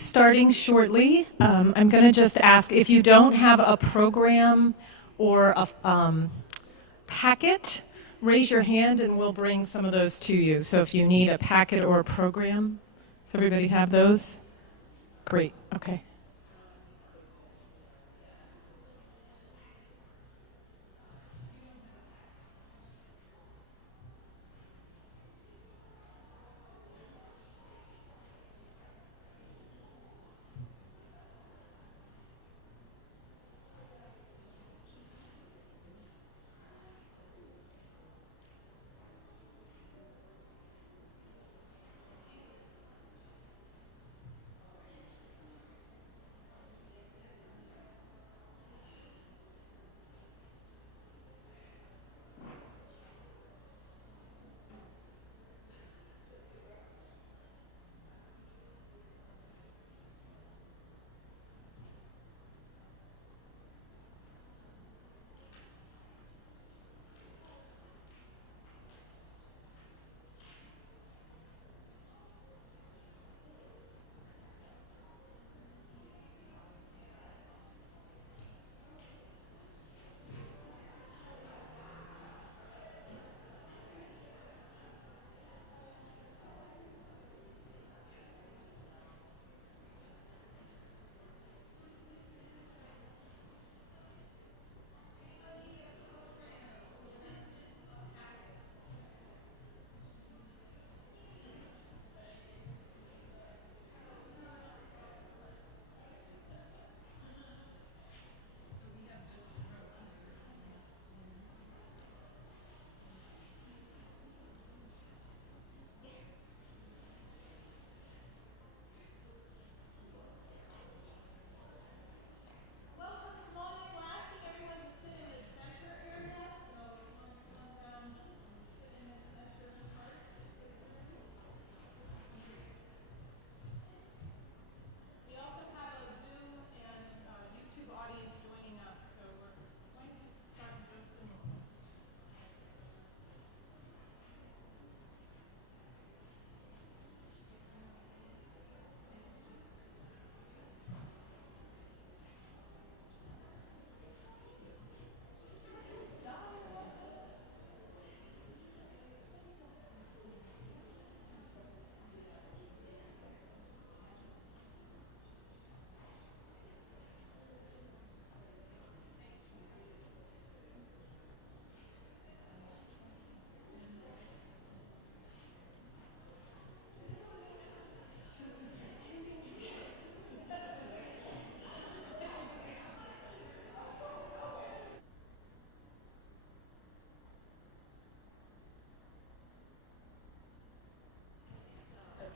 starting shortly. I'm going to just ask if you don't have a program or a packet, raise your hand and we'll bring some of those to you. So if you need a packet or a program, does everybody have those? Great, okay.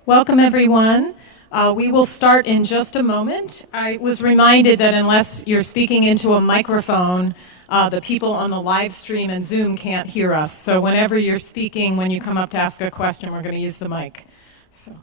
Welcome, everyone. We will start in just a moment. I was reminded that unless you're speaking into a microphone, the people on the live stream and Zoom can't hear us. So whenever you're speaking, when you come up to ask a question, we're going to use the mic. So.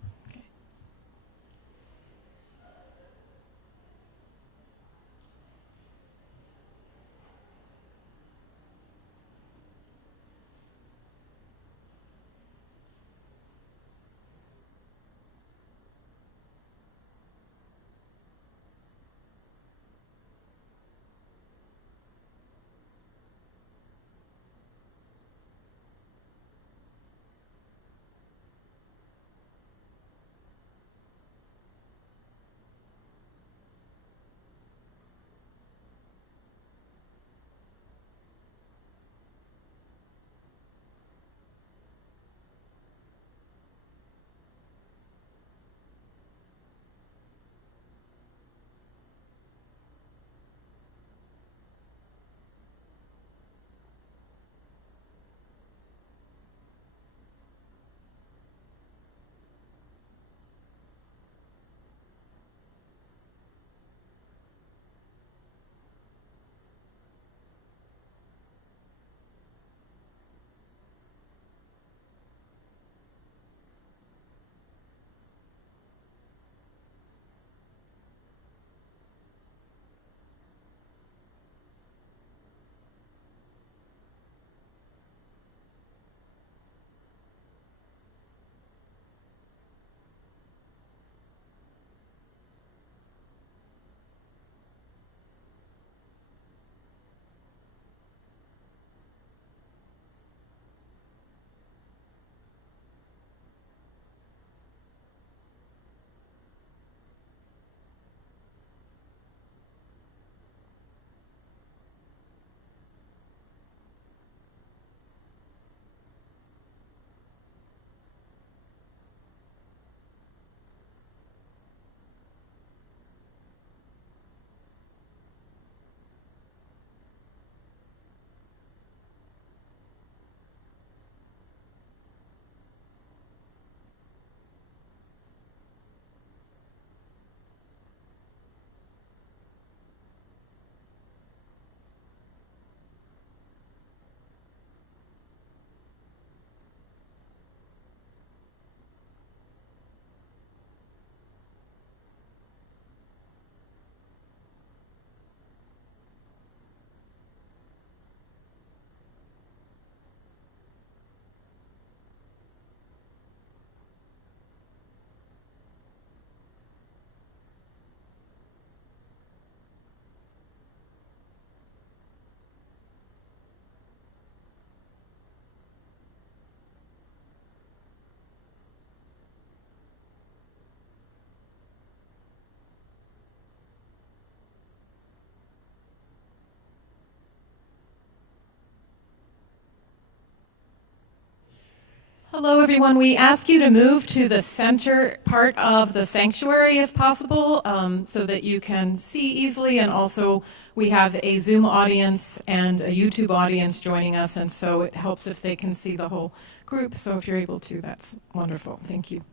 Hello, everyone. We ask you to move to the center part of the sanctuary if possible, so that you can see easily. And also, we have a Zoom audience and a YouTube audience joining us, and so it helps if they can see the whole group. So if you're able to, that's wonderful. Thank you.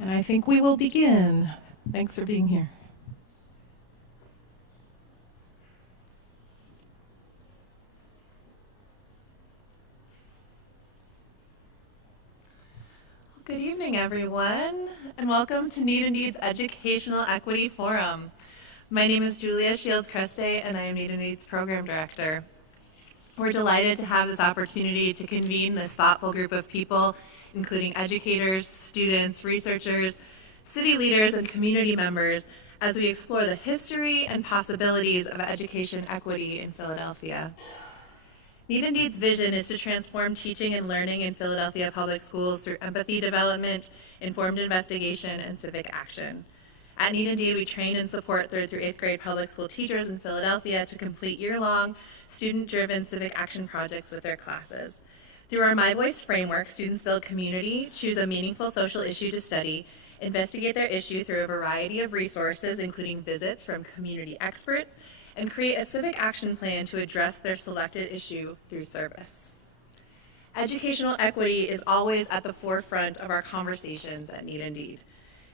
And I think we will begin. Thanks for being here. Good evening, everyone, and welcome to Need and Needs Educational Equity Forum. My name is Julia Shields-Creste, and I am Need and Needs Program Director. We're delighted to have this opportunity to convene this thoughtful group of people, including educators, students, researchers, city leaders, and community members, as we explore the history and possibilities of education equity in Philadelphia. Need and Need's vision is to transform teaching and learning in Philadelphia public schools through empathy development, informed investigation, and civic action. At Need and Need, we train and support 3rd through 8th grade public school teachers in Philadelphia to complete year-long, student-driven civic action projects with their classes. Through our My Voice framework, students build community, choose a meaningful social issue to study, investigate their issue through a variety of resources, including visits from community experts, and create a civic action plan to address their selected issue through service. Educational equity is always at the forefront of our conversations at Need and Need.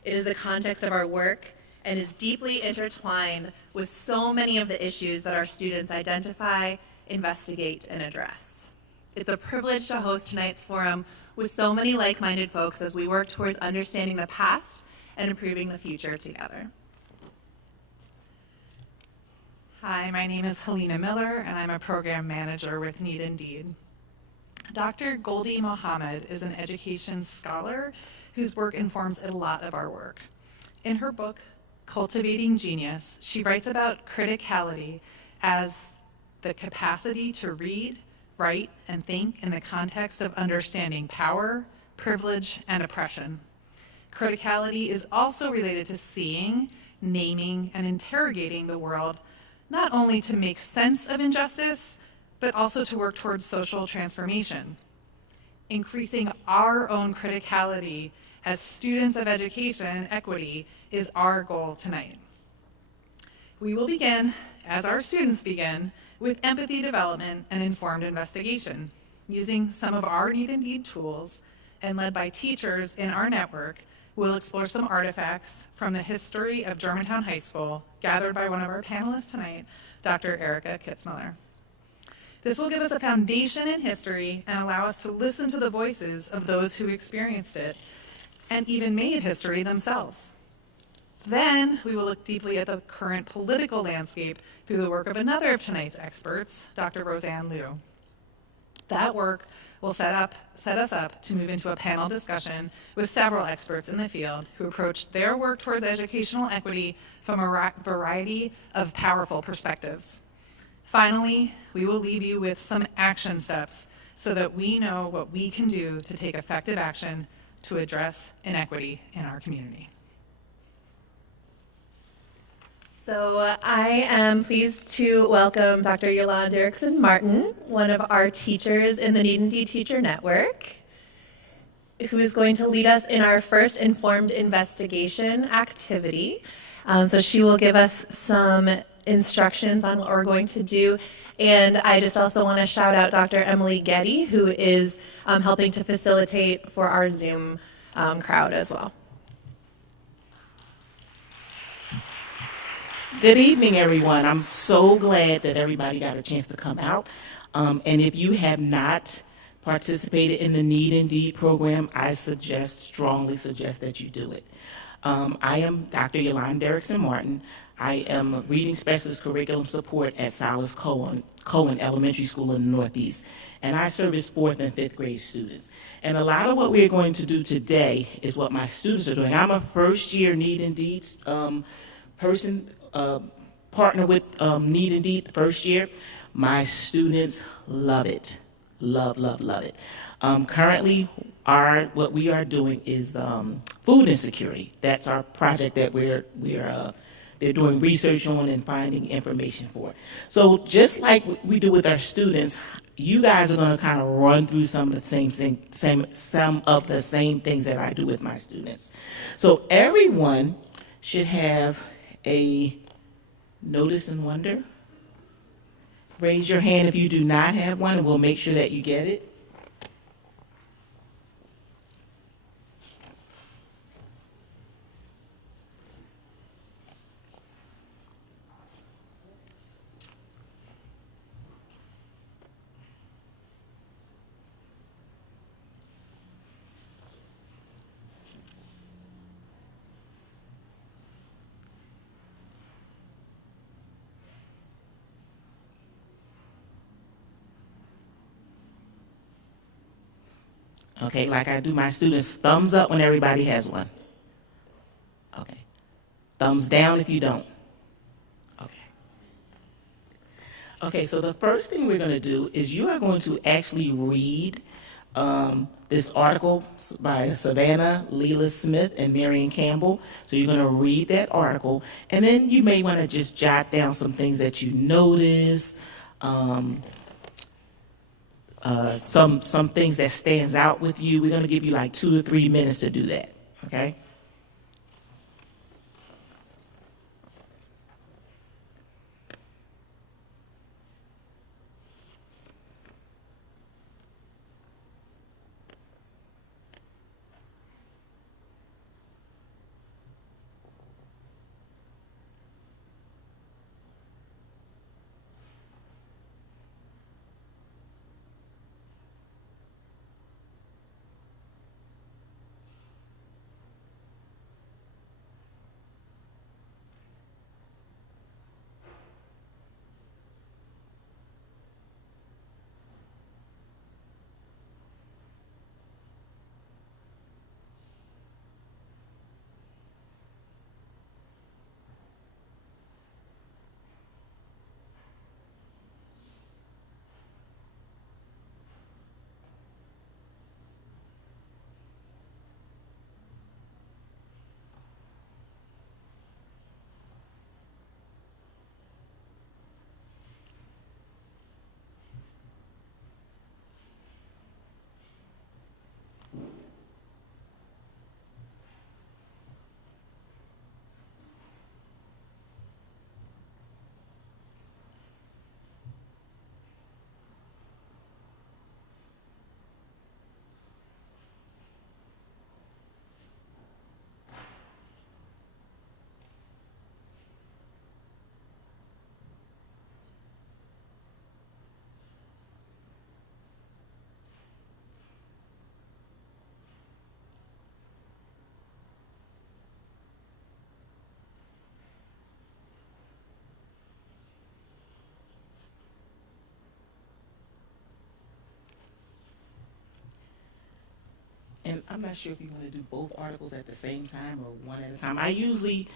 It is the context of our work and is deeply intertwined with so many of the issues that our students identify, investigate, and address. It's a privilege to host tonight's forum with so many like-minded folks as we work towards understanding the past and improving the future together. Hi, my name is Helena Miller, and I'm a program manager with Need and Need. Dr. Goldie Mohammed is an education scholar whose work informs a lot of our work. In her book, Cultivating Genius, she writes about criticality as the capacity to read, write, and think in the context of understanding power, privilege, and oppression. Criticality is also related to seeing, naming, and interrogating the world, not only to make sense of injustice, but also to work towards social transformation. Increasing our own criticality as students of education equity is our goal tonight. We will begin, as our students begin, with empathy development and informed investigation, using some of our Need and Need tools, and led by teachers in our network. We'll explore some artifacts from the history of Germantown High School, gathered by one of our panelists tonight, Dr. Erika Kitzmiller. This will give us a foundation in history and allow us to listen to the voices of those who experienced it and even made history themselves. Then we will look deeply at the current political landscape through the work of another of tonight's experts, Dr. Roseann Liu. That work will set us up to move into a panel discussion with several experts in the field who approach their work towards educational equity from a variety of powerful perspectives. Finally, we will leave you with some action steps so that we know what we can do to take effective action to address inequity in our community. So I am pleased to welcome Dr. Yolanda Erickson-Martin, one of our teachers in the Need and Need Teacher Network, who is going to lead us in our first informed investigation activity. So she will give us some instructions on what we're going to do. And I just also want to shout out Dr. Emily Getty, who is helping to facilitate for our Zoom crowd as well. Good evening, everyone. I'm so glad that everybody got a chance to come out. And if you have not participated in the Need and Need program, I strongly suggest that you do it. I am Dr. Yolanda Erickson-Martin. I am a reading specialist curriculum support at Silas Cohen Elementary School in the Northeast. And I service 4th and 5th grade students. And a lot of what we're going to do today is what my students are doing. I'm a first-year Need and Need person, partner with Need and Need the first year. My students love it, love it. Currently, what we are doing is food insecurity. That's our project that they're doing research on and finding information for. So just like we do with our students, you guys are going to kind of run through some of the some of the same things that I do with my students. So everyone should have a notice and wonder. Raise your hand if you do not have one, and we'll make sure that you get it. Okay, like I do my students, thumbs up when everybody has one. Okay. Thumbs down if you don't. Okay. Okay, so the first thing we're going to do is you are going to actually read this article by Savannah Leela Smith and Marion Campbell. So you're going to read that article, and then you may want to just jot down some things that you notice, some things that stands out with you. We're going to give you like 2 to 3 minutes to do that, okay? And I'm not sure if you want to do both articles at the same time or one at a time. I usually,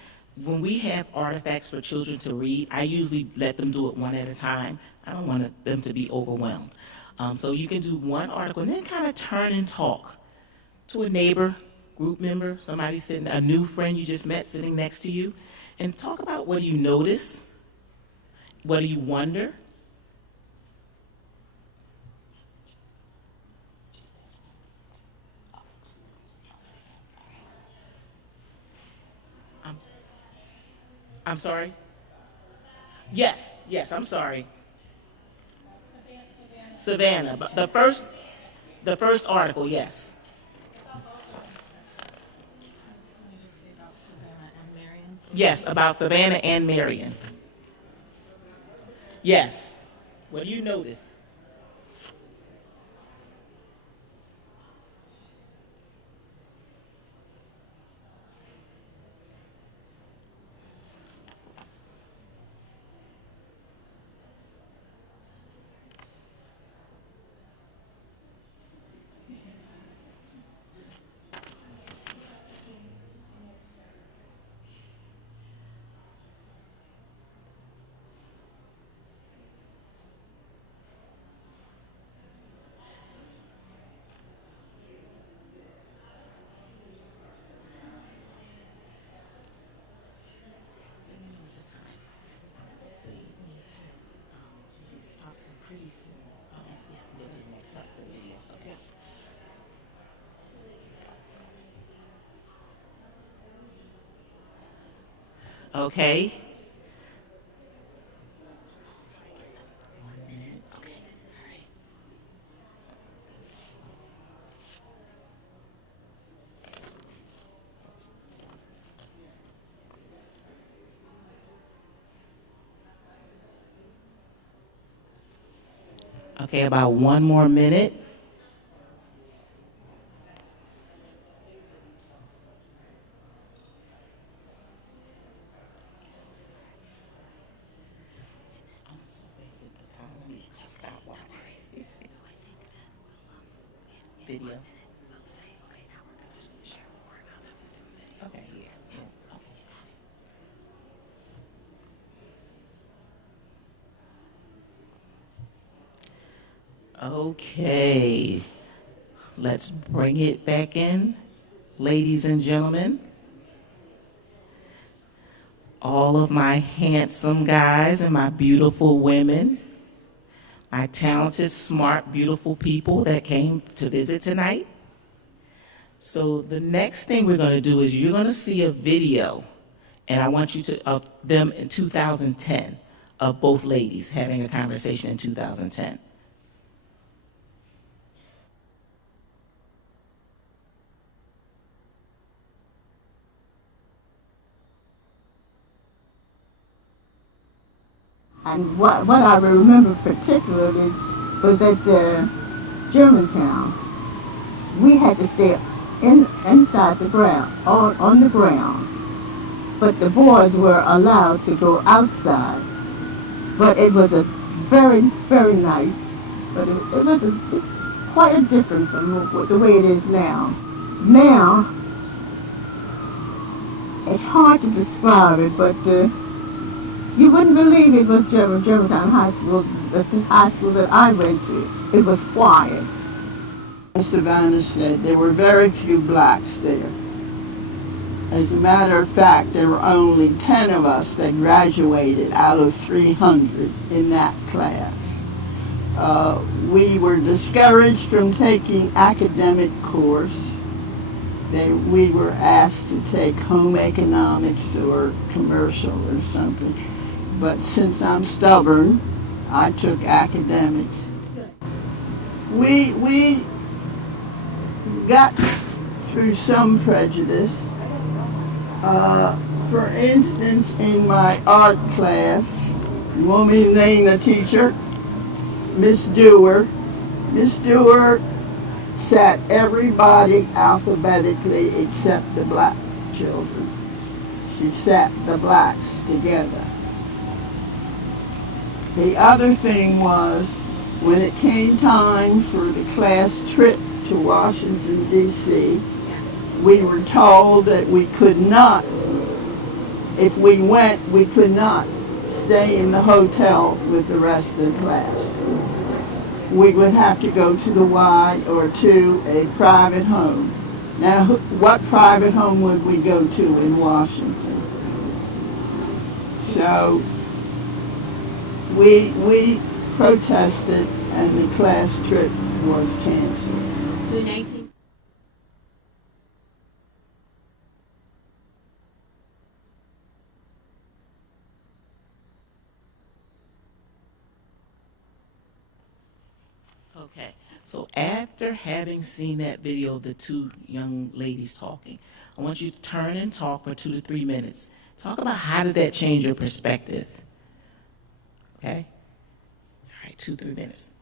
when we have artifacts for children to read, I usually let them do it one at a time. I don't want them to be overwhelmed. So you can do one article and then kind of turn and talk to a neighbor, group member, somebody sitting, a new friend you just met sitting next to you, and talk about what do you notice, what do you wonder. I'm sorry? Yes, I'm sorry. Savannah, but the first article, yes. Yes, about Savannah and Marion. Yes. What do you notice? Okay? Okay, about 1 more minute. Video. Okay, yeah. Okay, let's bring it back in. Ladies and gentlemen, all of my handsome guys and my beautiful women, my talented, smart, beautiful people that came to visit tonight. So the next thing we're going to do is you're going to see a video, and I want you to, of them in 2010, of both ladies having a conversation in 2010. And what I remember particularly was at Germantown. We had to stay inside the ground, on the ground. But the boys were allowed to go outside. But it was a very, very nice, but it's quite different from the way it is now. Now, it's hard to describe it, but you wouldn't believe it was Germantown High School, the high school that I went to. It was quiet. As Savannah said, there were very few blacks there. As a matter of fact, there were only 10 of us that graduated out of 300 in that class. We were discouraged from taking academic course. We were asked to take home economics or commercial or something. But since I'm stubborn, I took academics. We got through some prejudice. For instance, in my art class, you want me to name the teacher? Miss Dewar. Miss Dewar sat everybody alphabetically except the black children. She sat the blacks together. The other thing was, when it came time for the class trip to Washington, D.C., we were told that we could not, if we went, we could not stay in the hotel with the rest of the class. We would have to go to the Y or to a private home. Now, what private home would we go to in Washington? So we protested, and the class trip was canceled. So 19. Okay, so after having seen that video of the two young ladies talking, I want you to turn and talk for 2 to 3 minutes. Talk about how did that change your perspective. Okay? All right, 2 to 3 minutes.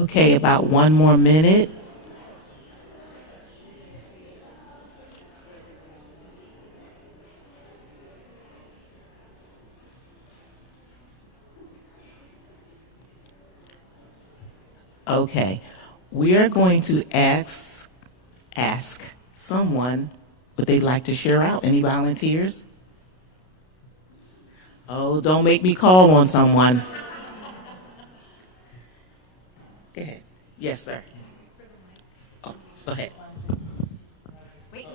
Okay, about 1 more minute. Okay, we are going to ask someone, would they like to share out? Any volunteers? Oh, don't make me call on someone. Go ahead. Yes, sir. Oh, go ahead. Wait.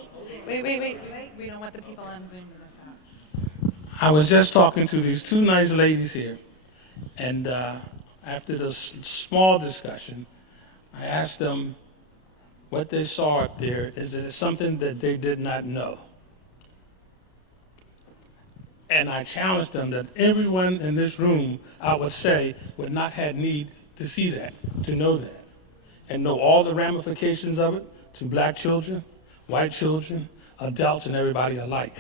We don't want the people on Zoom to miss out. I was just talking to these two nice ladies here, and after the small discussion, I asked them what they saw up there. Is it something that they did not know? And I challenged them that everyone in this room, I would say, would not have need to see that, to know that, and know all the ramifications of it to black children, white children, adults, and everybody alike.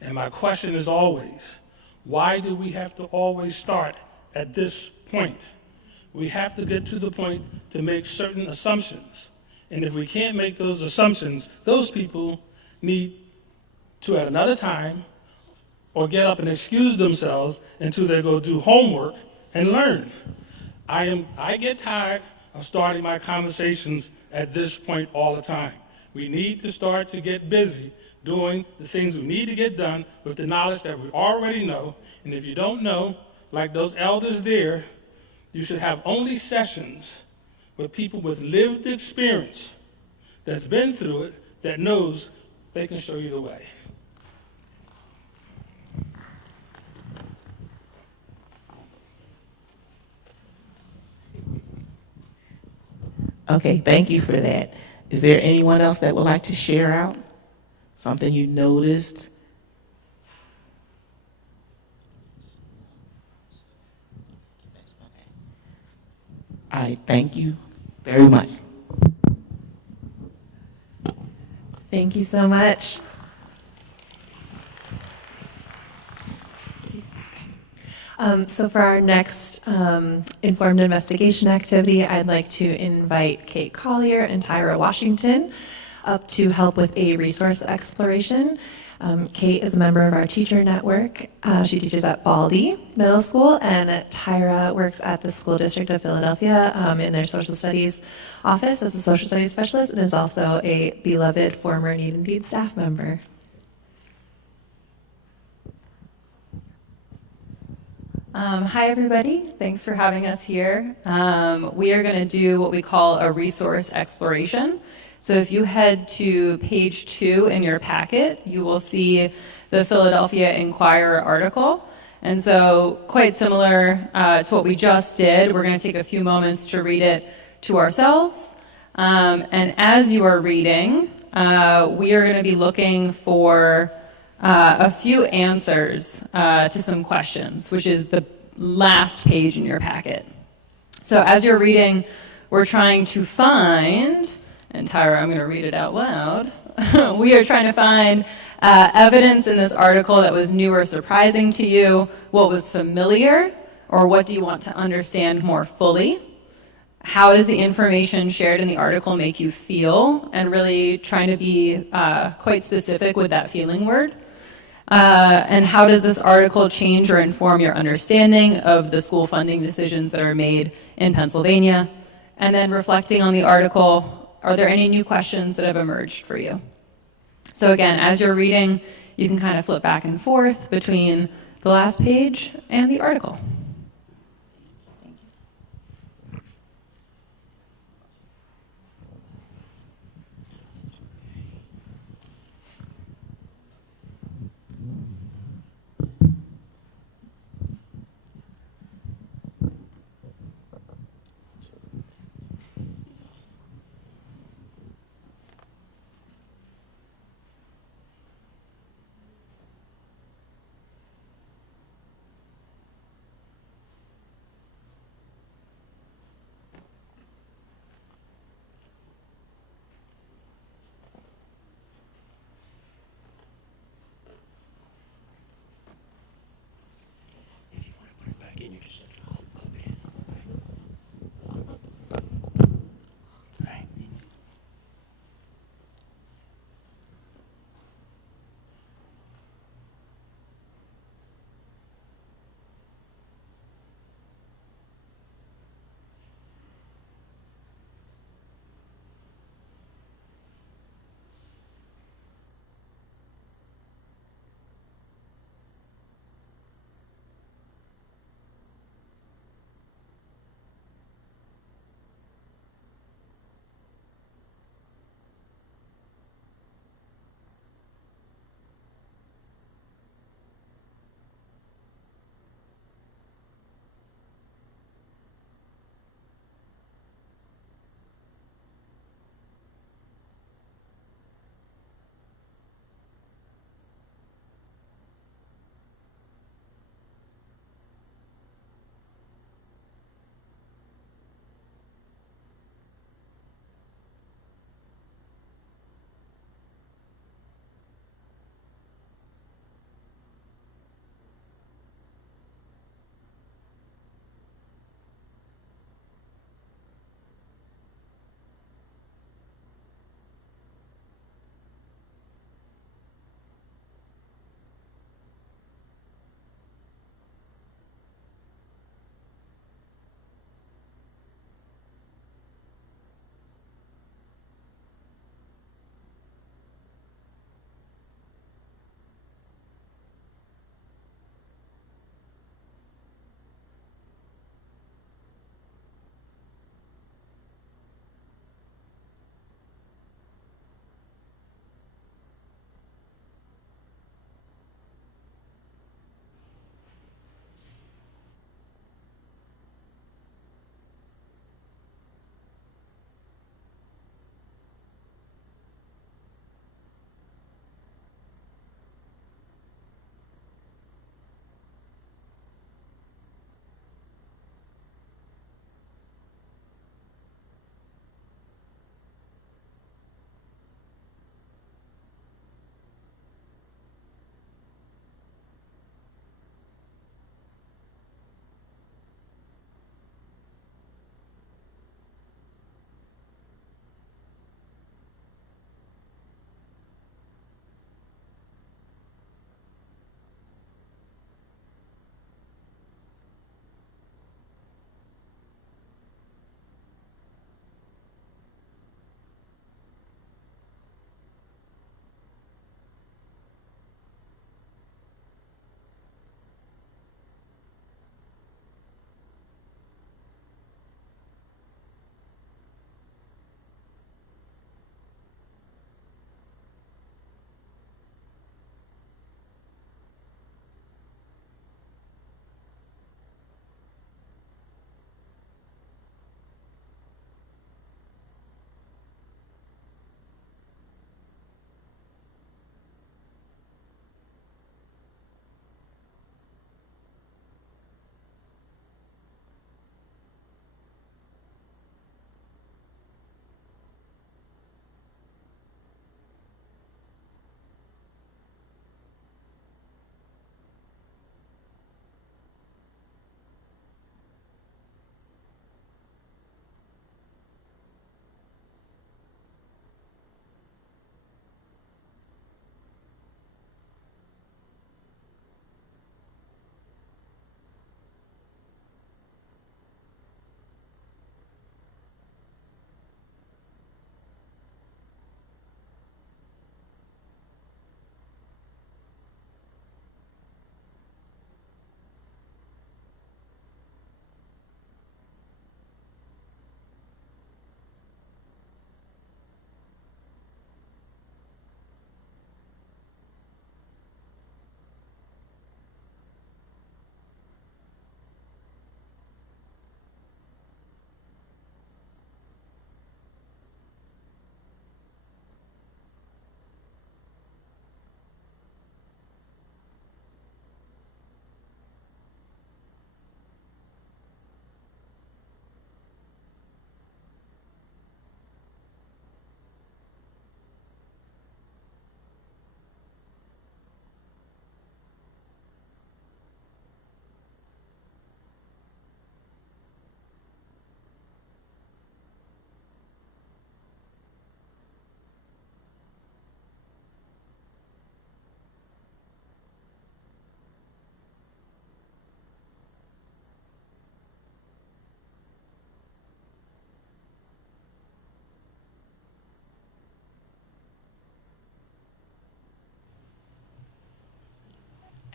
And my question is always, why do we have to always start at this point? We have to get to the point to make certain assumptions. And if we can't make those assumptions, those people need to, at another time, or get up and excuse themselves until they go do homework and learn. I get tired of starting my conversations at this point all the time. We need to start to get busy doing the things we need to get done with the knowledge that we already know. And if you don't know, like those elders there, you should have only sessions with people with lived experience that's been through it, that knows they can show you the way. Okay, thank you for that. Is there anyone else that would like to share out? Something you noticed? All right, thank you very much. Thank you so much. So for our next informed investigation activity, I'd like to invite Kate Collier and Tyra Washington up to help with a resource exploration. Kate is a member of our teacher network. She teaches at Baldy Middle School, and Tyra works at the School District of Philadelphia in their social studies office as a social studies specialist, and is also a beloved former Need and Deed staff member. Hi, everybody. Thanks for having us here. We are going to do what we call a resource exploration. So if you head to page 2 in your packet, you will see the Philadelphia Inquirer article. And so quite similar to what we just did, we're going to take a few moments to read it to ourselves. And as you are reading, we are going to be looking for a few answers to some questions, which is the last page in your packet. So as you're reading, we're trying to find, and Tyra, I'm going to read it out loud. We are trying to find evidence in this article that was new or surprising to you, what was familiar, or what do you want to understand more fully? How does the information shared in the article make you feel? And really trying to be quite specific with that feeling word. And how does this article change or inform your understanding of the school funding decisions that are made in Pennsylvania? And then reflecting on the article, are there any new questions that have emerged for you? So again, as you're reading, you can kind of flip back and forth between the last page and the article.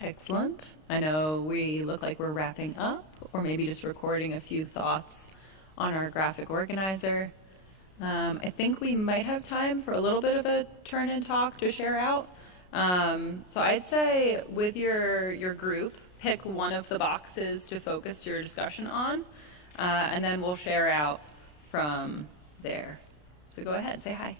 Excellent. I know we look like we're wrapping up, or maybe just recording a few thoughts on our graphic organizer. I think we might have time for a little bit of a turn and talk to share out. So I'd say with your group, pick one of the boxes to focus your discussion on, and then we'll share out from there. So go ahead, say hi.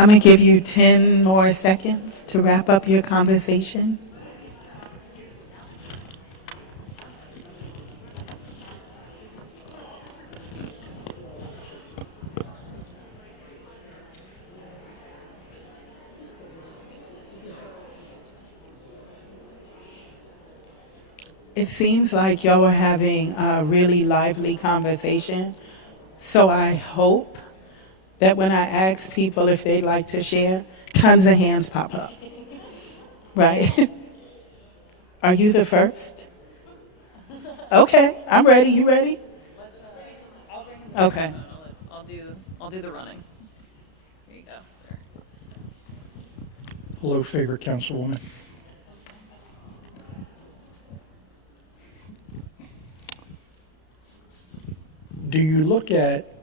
I'm going to give you 10 more seconds to wrap up your conversation. It seems like y'all are having a really lively conversation, so I hope that when I ask people if they'd like to share, tons of hands pop up, right? Are you the first? Okay, I'm ready. You ready? Okay. I'll do the running. Here you go, sir. Hello, favorite councilwoman. Do you look at,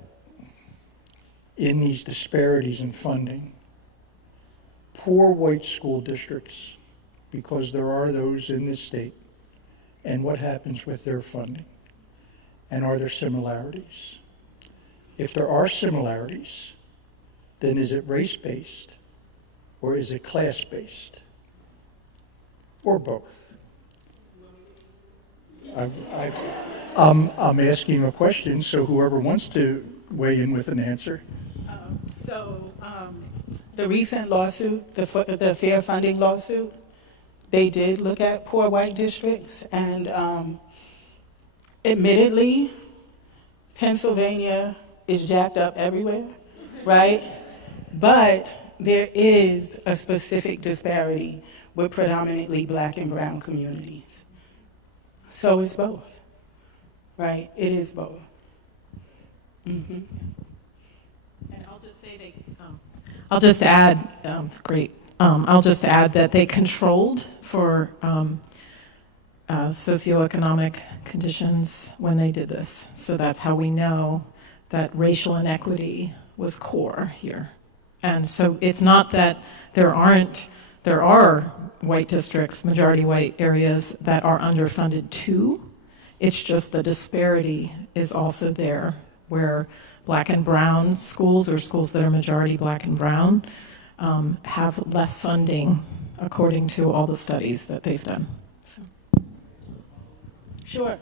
in these disparities in funding, poor white school districts, because there are those in this state, and what happens with their funding? And are there similarities? If there are similarities, then is it race-based or is it class-based? Or both? I'm asking a question, so whoever wants to weigh in with an answer. The recent lawsuit, the fair funding lawsuit, they did look at poor white districts, and admittedly, Pennsylvania is jacked up everywhere, right? But there is a specific disparity with predominantly black and brown communities. So it's both, right? It is both. Mm-hmm. And I'll just say I'll just add, I'll just add that they controlled for socioeconomic conditions when they did this. So that's how we know that racial inequity was core here. And so it's not that there are white districts, majority white areas that are underfunded too. It's just the disparity is also there where black and brown schools or schools that are majority black and brown have less funding according to all the studies that they've done. So. Sure.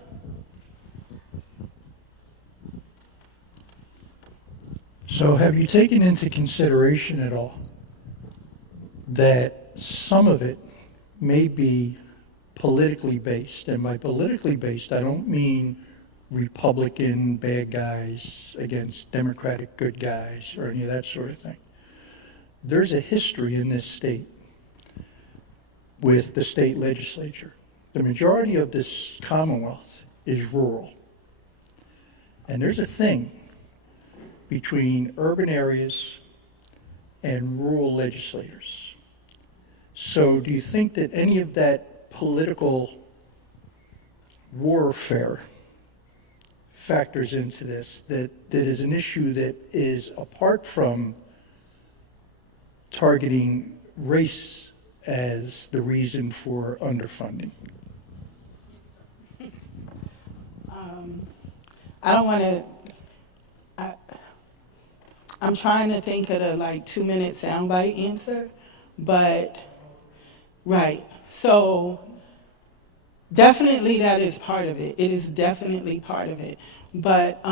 So have you taken into consideration at all that some of it may be politically based? And by politically based, I don't mean Republican bad guys against Democratic good guys or any of that sort of thing. There's a history in this state with the state legislature. The majority of this Commonwealth is rural. And there's a thing between urban areas and rural legislators. So do you think that any of that political warfare factors into this, that is an issue that is apart from targeting race as the reason for underfunding? I don't want to, I'm trying to think of the 2-minute soundbite answer, but right. So definitely that is part of it. It is definitely part of it. But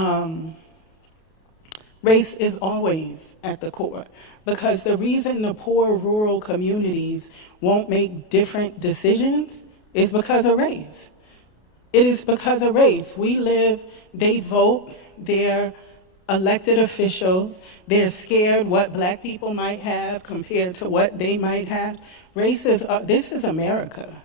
race is always at the core, because the reason the poor rural communities won't make different decisions is because of race. It is because of race. They vote, they're elected officials, they're scared what black people might have compared to what they might have. This is America.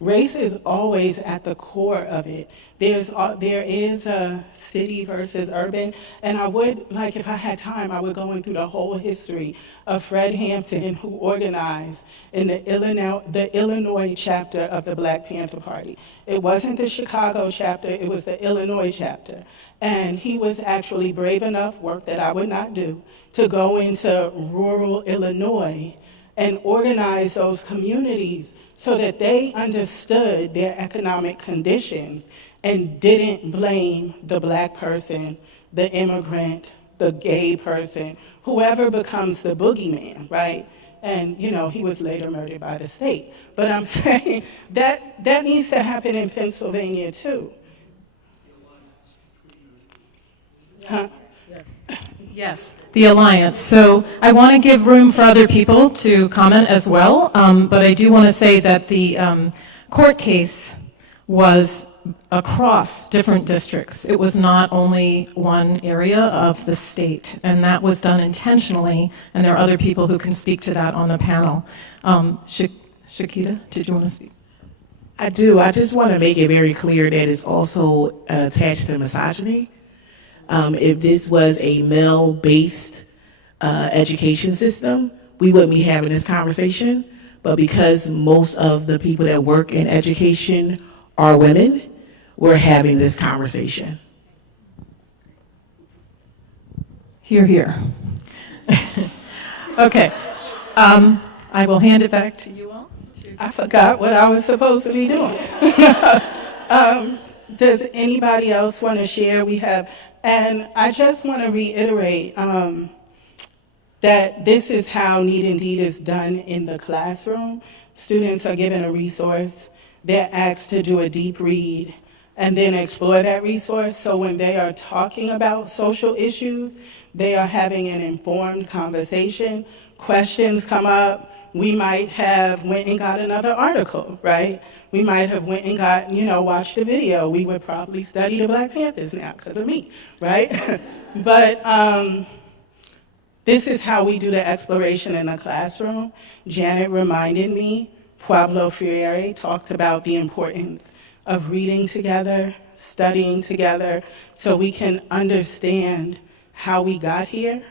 Race is always at the core of it. There is a city versus urban, and I would, if I had time, I would go into the whole history of Fred Hampton, who organized in the Illinois chapter of the Black Panther Party. It wasn't the Chicago chapter, it was the Illinois chapter. And he was actually brave enough, work that I would not do, to go into rural Illinois and organize those communities so that they understood their economic conditions and didn't blame the black person, the immigrant, the gay person, whoever becomes the boogeyman, right? And, you know, he was later murdered by the state. But I'm saying that needs to happen in Pennsylvania too. Huh? Yes, the Alliance. So I want to give room for other people to comment as well, but I do want to say that the court case was across different districts. It was not only one area of the state, and that was done intentionally, and there are other people who can speak to that on the panel. Shakita, did you want to speak? I do. I just want to make it very clear that it's also attached to misogyny. If this was a male-based education system, we wouldn't be having this conversation. But because most of the people that work in education are women, we're having this conversation. Hear, hear. Okay. I will hand it back to you all. I forgot what I was supposed to be doing. Does anybody else want to share? And I just want to reiterate that this is how Need Indeed is done in the classroom. Students are given a resource. They're asked to do a deep read and then explore that resource. So when they are talking about social issues, they are having an informed conversation. Questions come up. We might have went and got another article, right? We might have went and got, watched a video. We would probably study the Black Panthers now because of me, right? But this is how we do the exploration in the classroom. Janet reminded me, Pablo Freire talked about the importance of reading together, studying together, so we can understand how we got here.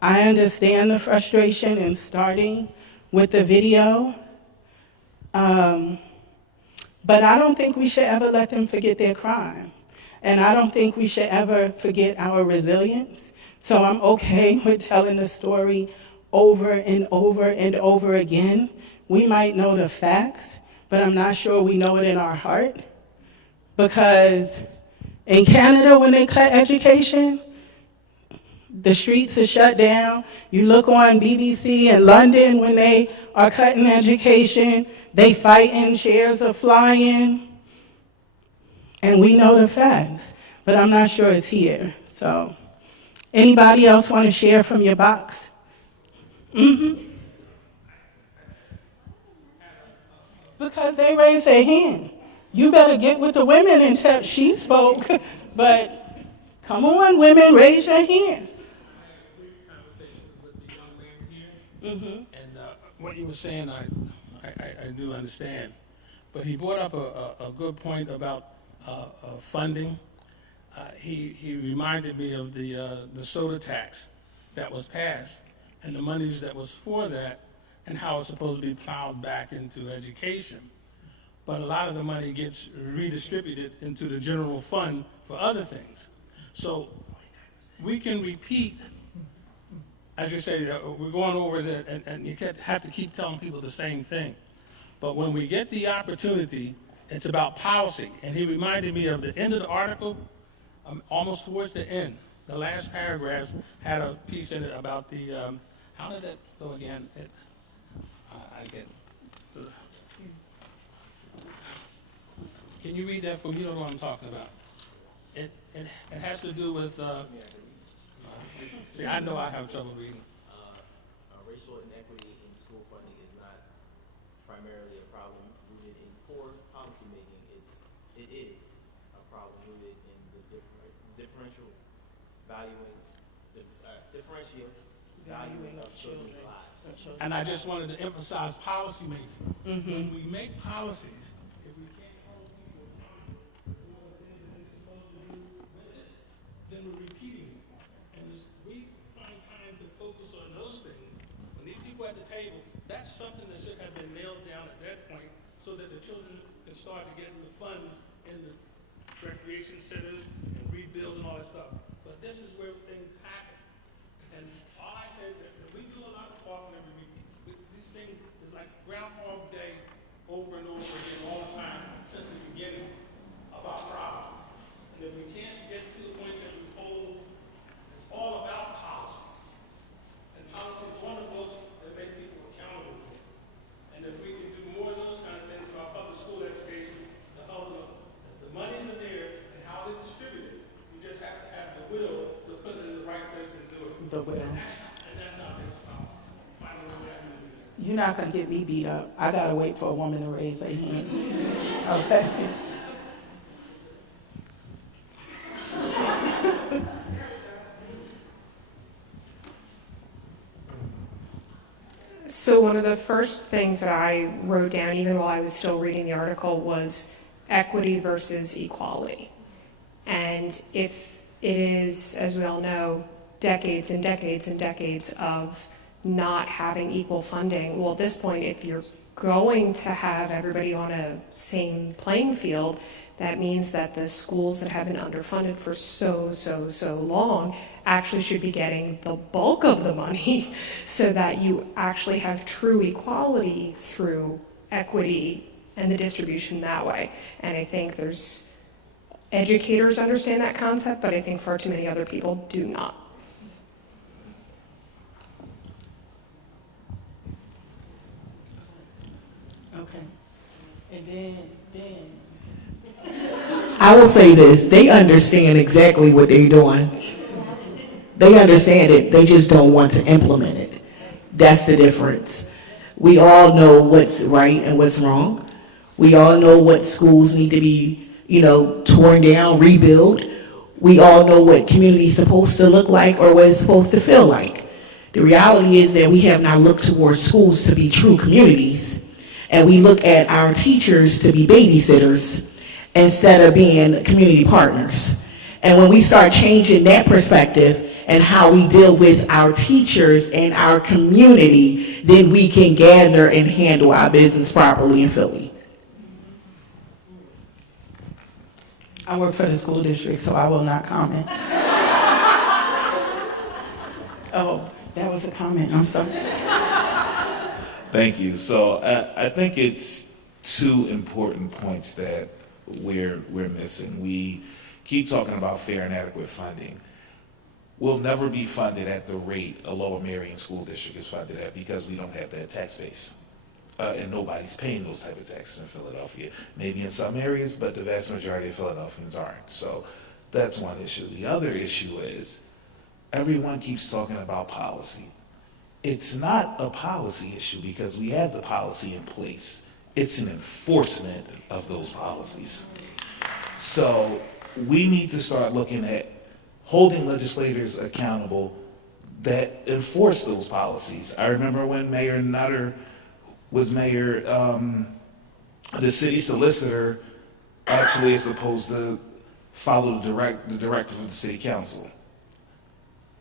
I understand the frustration in starting with the video, but I don't think we should ever let them forget their crime. And I don't think we should ever forget our resilience. So I'm okay with telling the story over and over and over again. We might know the facts, but I'm not sure we know it in our heart. Because in Canada, when they cut education, the streets are shut down. You look on BBC in London when they are cutting education, they fighting, chairs are flying. And we know the facts, but I'm not sure it's here. So, anybody else want to share from your box? Because they raised their hand. You better get with the women until she spoke. But come on, women, raise your hand. And what you were saying, I do understand. But he brought up a good point about funding. He reminded me of the soda tax that was passed and the monies that was for that and how it's supposed to be plowed back into education. But a lot of the money gets redistributed into the general fund for other things. So we can repeat, as you say, we're going over it, and you have to keep telling people the same thing. But when we get the opportunity, it's about policy. And he reminded me of the end of the article, almost towards the end. The last paragraph had a piece in it about the, how did that go again? Can you read that for me? You don't know what I'm talking about. It has to do with, see, I know I have trouble reading. Racial inequity in school funding is not primarily a problem rooted in poor policymaking. It is a problem rooted in the differential valuing of children's lives. And I just wanted to emphasize policymaking. When we make policies, if we can't hold people accountable for what they're supposed to do with it, then we're repeating it. And we find time to focus on those things. When these people at the table, that's something that should have been nailed down at that point so that the children can start to get the funds in the recreation centers and rebuild and all that stuff. But this is where things happen. And all I say is that we do a lot of talking every week. These things is like Groundhog Day over and over again all the time since the beginning of our problem. And if we can't get to the point that we hold, it's all about You're not gonna get me beat up. I gotta wait for a woman to raise her hand. Okay. So one of the first things that I wrote down, even while I was still reading the article, was equity versus equality. And if it is, as we all know, decades and decades and decades of not having equal funding, well, at this point, if you're going to have everybody on a same playing field, that means that the schools that have been underfunded for so long actually should be getting the bulk of the money so that you actually have true equality through equity and the distribution that way. And I think there's educators understand that concept, but I think far too many other people do not. Okay. And then I will say this, they understand exactly what they're doing. They understand it, they just don't want to implement it. That's the difference. We all know what's right and what's wrong. We all know what schools need to be, torn down, rebuilt. We all know what community is supposed to look like or what it's supposed to feel like. The reality is that we have not looked towards schools to be true communities, and we look at our teachers to be babysitters instead of being community partners. And when we start changing that perspective and how we deal with our teachers and our community, then we can gather and handle our business properly in Philly. I work for the school district, so I will not comment. Oh, that was a comment, I'm sorry. Thank you. So I think it's two important points that we're missing. We keep talking about fair and adequate funding. We'll never be funded at the rate a Lower Merion School District is funded at because we don't have that tax base. And nobody's paying those type of taxes in Philadelphia. Maybe in some areas, but the vast majority of Philadelphians aren't. So that's one issue. The other issue is everyone keeps talking about policy. It's not a policy issue because we have the policy in place. It's an enforcement of those policies. So we need to start looking at holding legislators accountable that enforce those policies. I remember when Mayor Nutter was mayor, the city solicitor actually is supposed to follow the directive of the city council.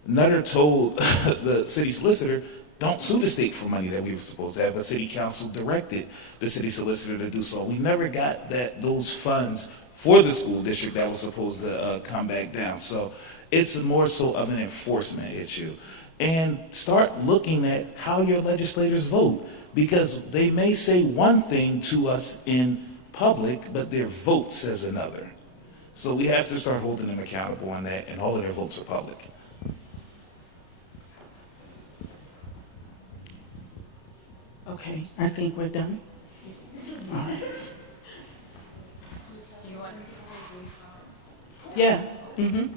Nutter told the city solicitor, don't sue the state for money that we were supposed to have. The city council directed the city solicitor to do so. We never got those funds for the school district that was supposed to come back down. So it's more so of an enforcement issue. And start looking at how your legislators vote, because they may say one thing to us in public, but their vote says another. So we have to start holding them accountable on that, and all of their votes are public. Okay, I think we're done. All right. Yeah. Mm-hmm.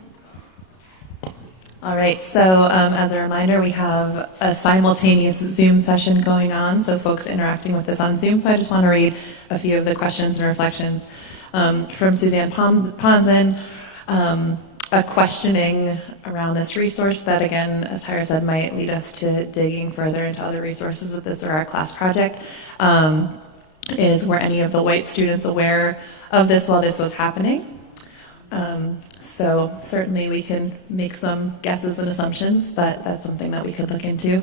All right, so as a reminder, we have a simultaneous Zoom session going on, so folks interacting with us on Zoom. So I just want to read a few of the questions and reflections from Suzanne Ponzin, a questioning around this resource that, again, as Kyra said, might lead us to digging further into other resources if this are our class project, is were any of the white students aware of this while this was happening? So certainly we can make some guesses and assumptions, but that's something that we could look into.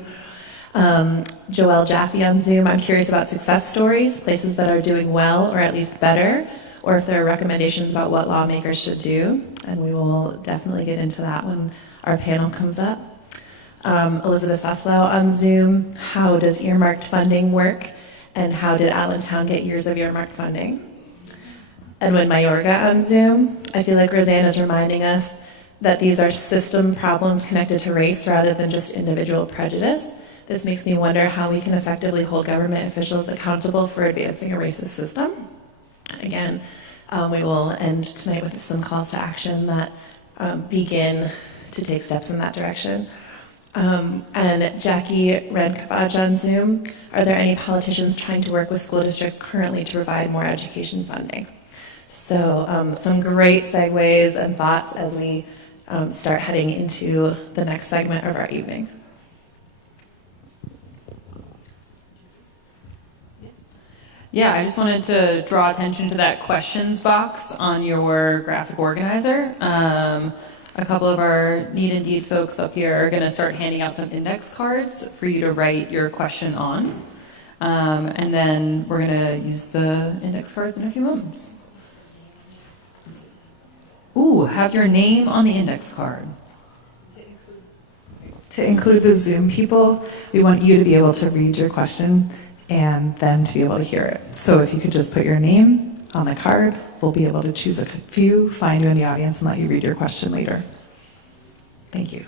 Joelle Jaffe on Zoom, I'm curious about success stories, places that are doing well or at least better, or if there are recommendations about what lawmakers should do, and we will definitely get into that when our panel comes up. Elizabeth Soslow on Zoom, how does earmarked funding work, and how did Allentown get years of earmarked funding? Edwin Mayorga on Zoom, I feel like Roseann is reminding us that these are system problems connected to race rather than just individual prejudice. This makes me wonder how we can effectively hold government officials accountable for advancing a racist system. Again, we will end tonight with some calls to action that begin to take steps in that direction. And Jackie Redkavaj on Zoom, are there any politicians trying to work with school districts currently to provide more education funding? So some great segues and thoughts as we start heading into the next segment of our evening. Yeah, I just wanted to draw attention to that questions box on your graphic organizer. A couple of our Need Indeed folks up here are going to start handing out some index cards for you to write your question on. And then we're going to use the index cards in a few moments. Ooh, have your name on the index card. To include the Zoom people, we want you to be able to read your question and then to be able to hear it. So if you could just put your name on the card, we'll be able to choose a few, find you in the audience, and let you read your question later. Thank you.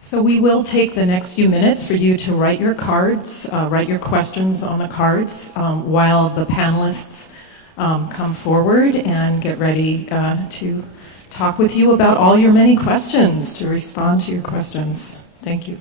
So we will take the next few minutes for you to write your cards, write your questions on the cards while the panelists come forward and get ready to talk with you about all your many questions, to respond to your questions. Thank you.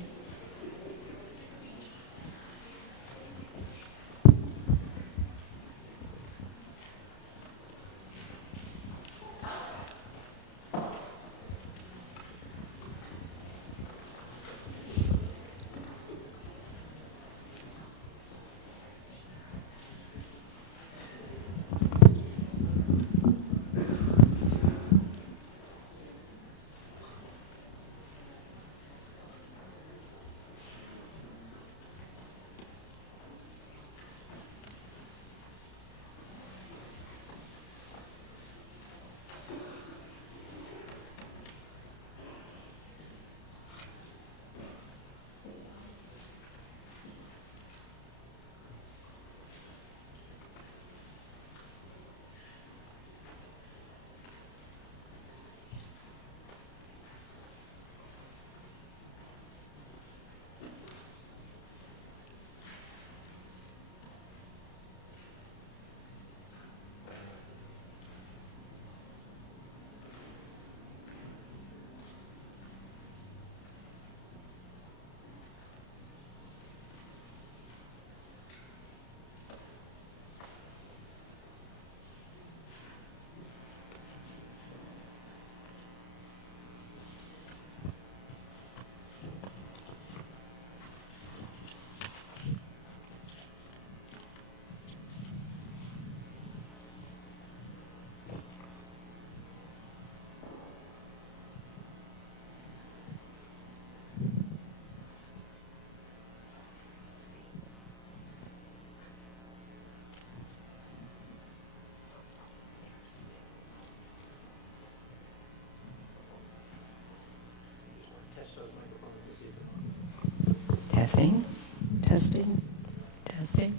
Testing, testing, testing.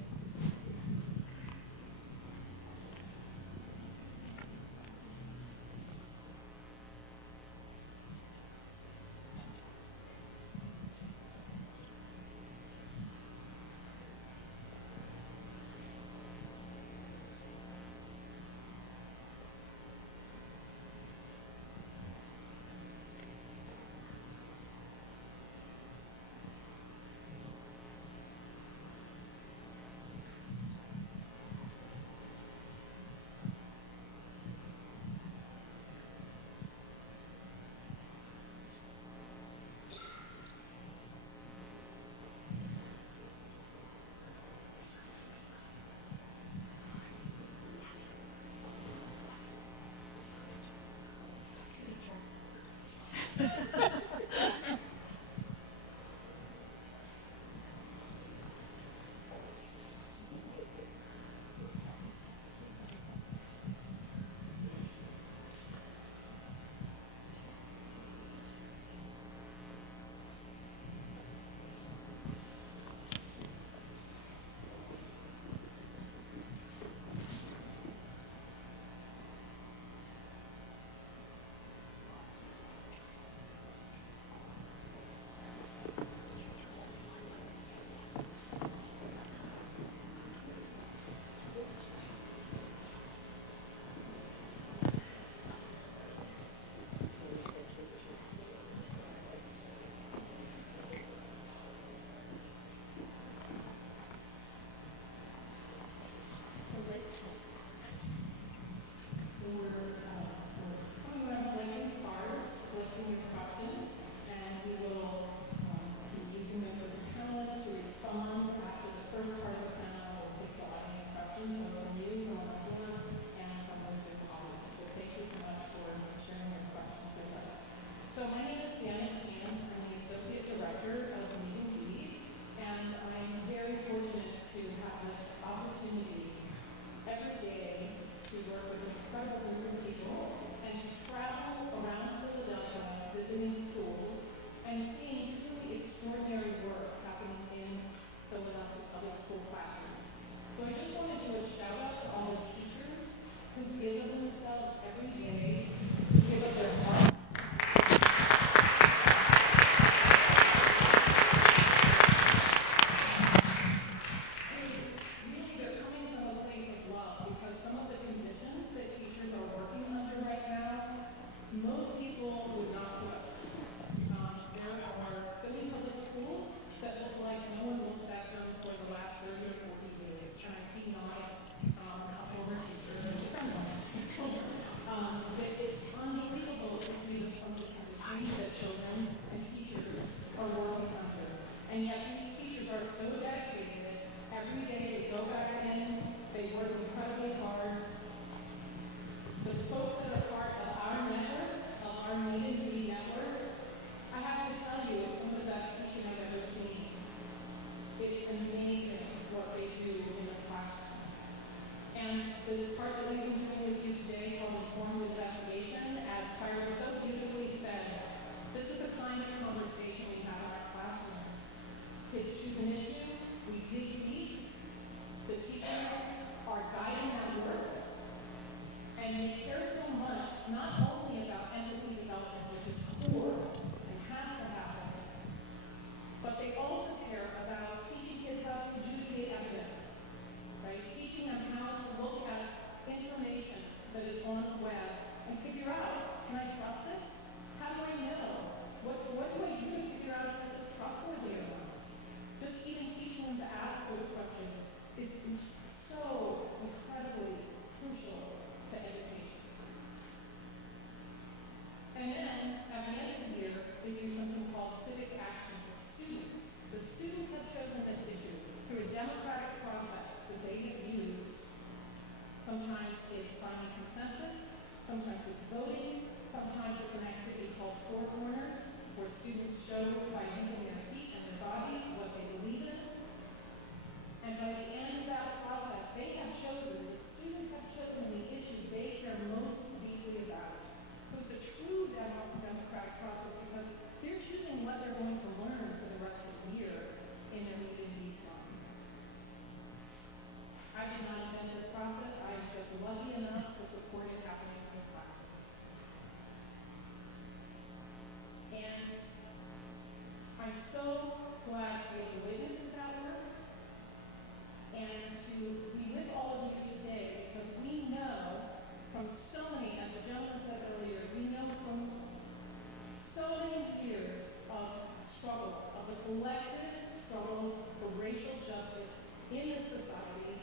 collective struggle for racial justice in this society,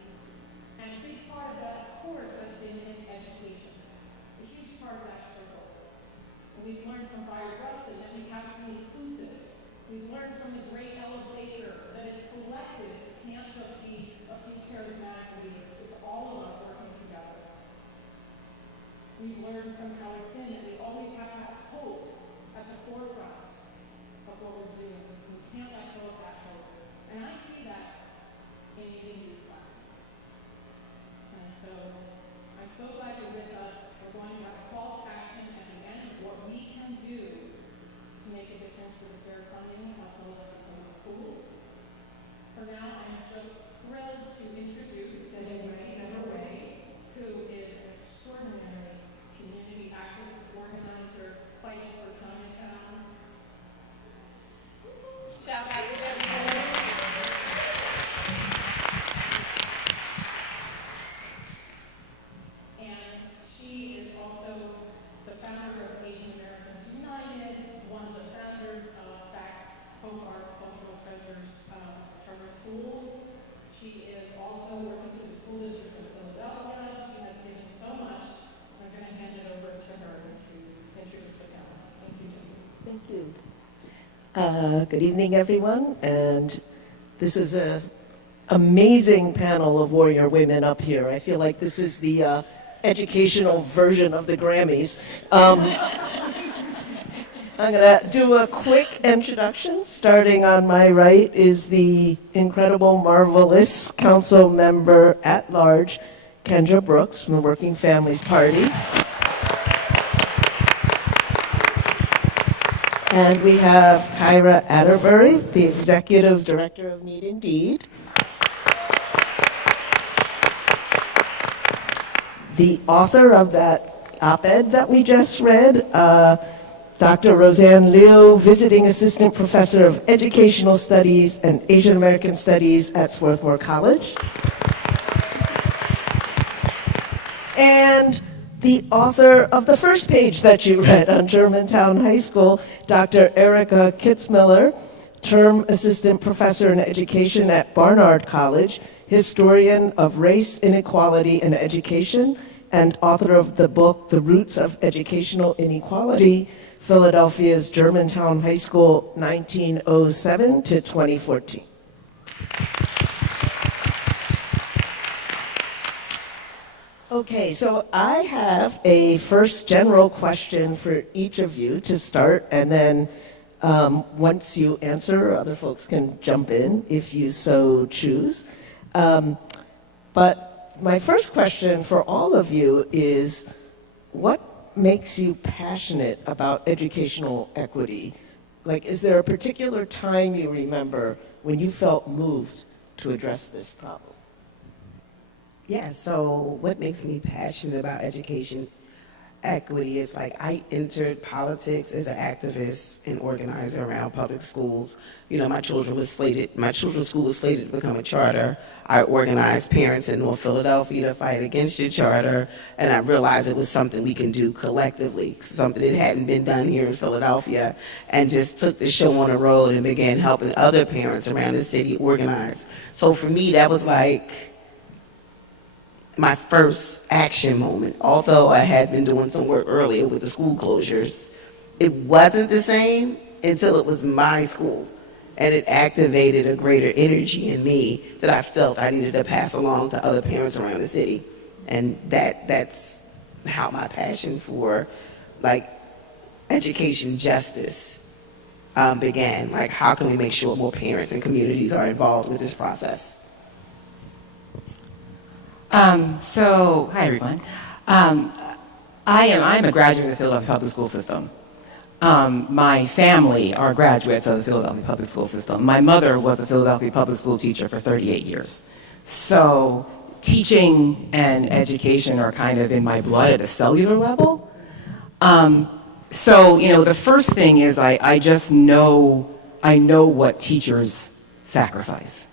and a big part of that, of course, has been in education. A huge part of that struggle. And we've learned from Byron Rustin that we have to be inclusive. We've learned from the great elevator that it's collective. It can't just be a few charismatic leaders. It's all of us working together. We've learned from Howard Finn that we always have to have hope at the forefront of what we're doing. We can't let go of that hope. And I see that in these classes. And so I'm so glad you're with us. We're going to have a call to action at the end of what we can do to make a difference to the fair funding of Philadelphia Public Schools. For now, I'm just thrilled to introduce Deborah Wei, who is an extraordinary community activist, organizer, fighting for Germantown. Shout out to Deborah. And she is also the founder of Asian Americans United, one of the founders of Folk Arts Cultural Treasures Charter School. She is also working for the School District of Philadelphia. She has given so much. I'm going to hand it over to her to introduce the panel. Thank you, Jenny. Thank you. Good evening, everyone. And this is an amazing panel of warrior women up here. I feel like this is the educational version of the Grammys. I'm going to do a quick introduction. Starting on my right is the incredible, marvelous Councilmember at Large, Kendra Brooks from the Working Families Party. And we have Kyra Atterbury, the Executive Director of Need Indeed. The author of that op-ed that we just read, Dr. Roseann Liu, Visiting Assistant Professor of Educational Studies and Asian American Studies at Swarthmore College. And the author of the first page that you read on Germantown High School, Dr. Erika Kitzmiller, Term Assistant Professor in Education at Barnard College, historian of race, inequality, in education, and author of the book, The Roots of Educational Inequality, Philadelphia's Germantown High School, 1907 to 2014. Okay, so I have a first general question for each of you to start, and then once you answer, other folks can jump in if you so choose. But my first question for all of you is, what makes you passionate about educational equity? Like, is there a particular time you remember when you felt moved to address this problem? Yeah, so what makes me passionate about education equity is like I entered politics as an activist and organizer around public schools. You know, my children's school was slated to become a charter. I organized parents in North Philadelphia to fight against your charter, and I realized it was something we can do collectively, something that hadn't been done here in Philadelphia, and just took the show on the road and began helping other parents around the city organize. So for me, that was like my first action moment. Although I had been doing some work earlier with the school closures, it wasn't the same until it was my school. And it activated a greater energy in me that I felt I needed to pass along to other parents around the city. And that's how my passion for like education justice began. Like, how can we make sure more parents and communities are involved with this process? So, hi everyone. I'm a graduate of the Philadelphia Public School System. My family are graduates of the Philadelphia Public School System. My mother was a Philadelphia Public School teacher for 38 years. So teaching and education are kind of in my blood at a cellular level. So, you know, the first thing is I know what teachers sacrifice.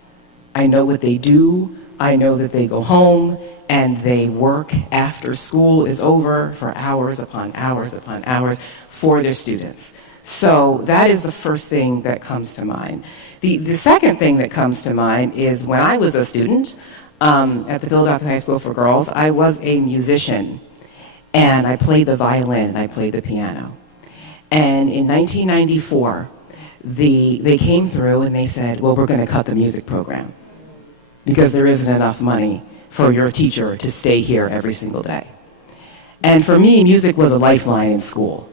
I know what they do. I know that they go home and they work after school is over for hours upon hours upon hours for their students. So that is the first thing that comes to mind. The second thing that comes to mind is when I was a student at the Philadelphia High School for Girls, I was a musician. And I played the violin and I played the piano. And in 1994, they came through and they said, well, we're going to cut the music program because there isn't enough money for your teacher to stay here every single day. And for me, music was a lifeline in school.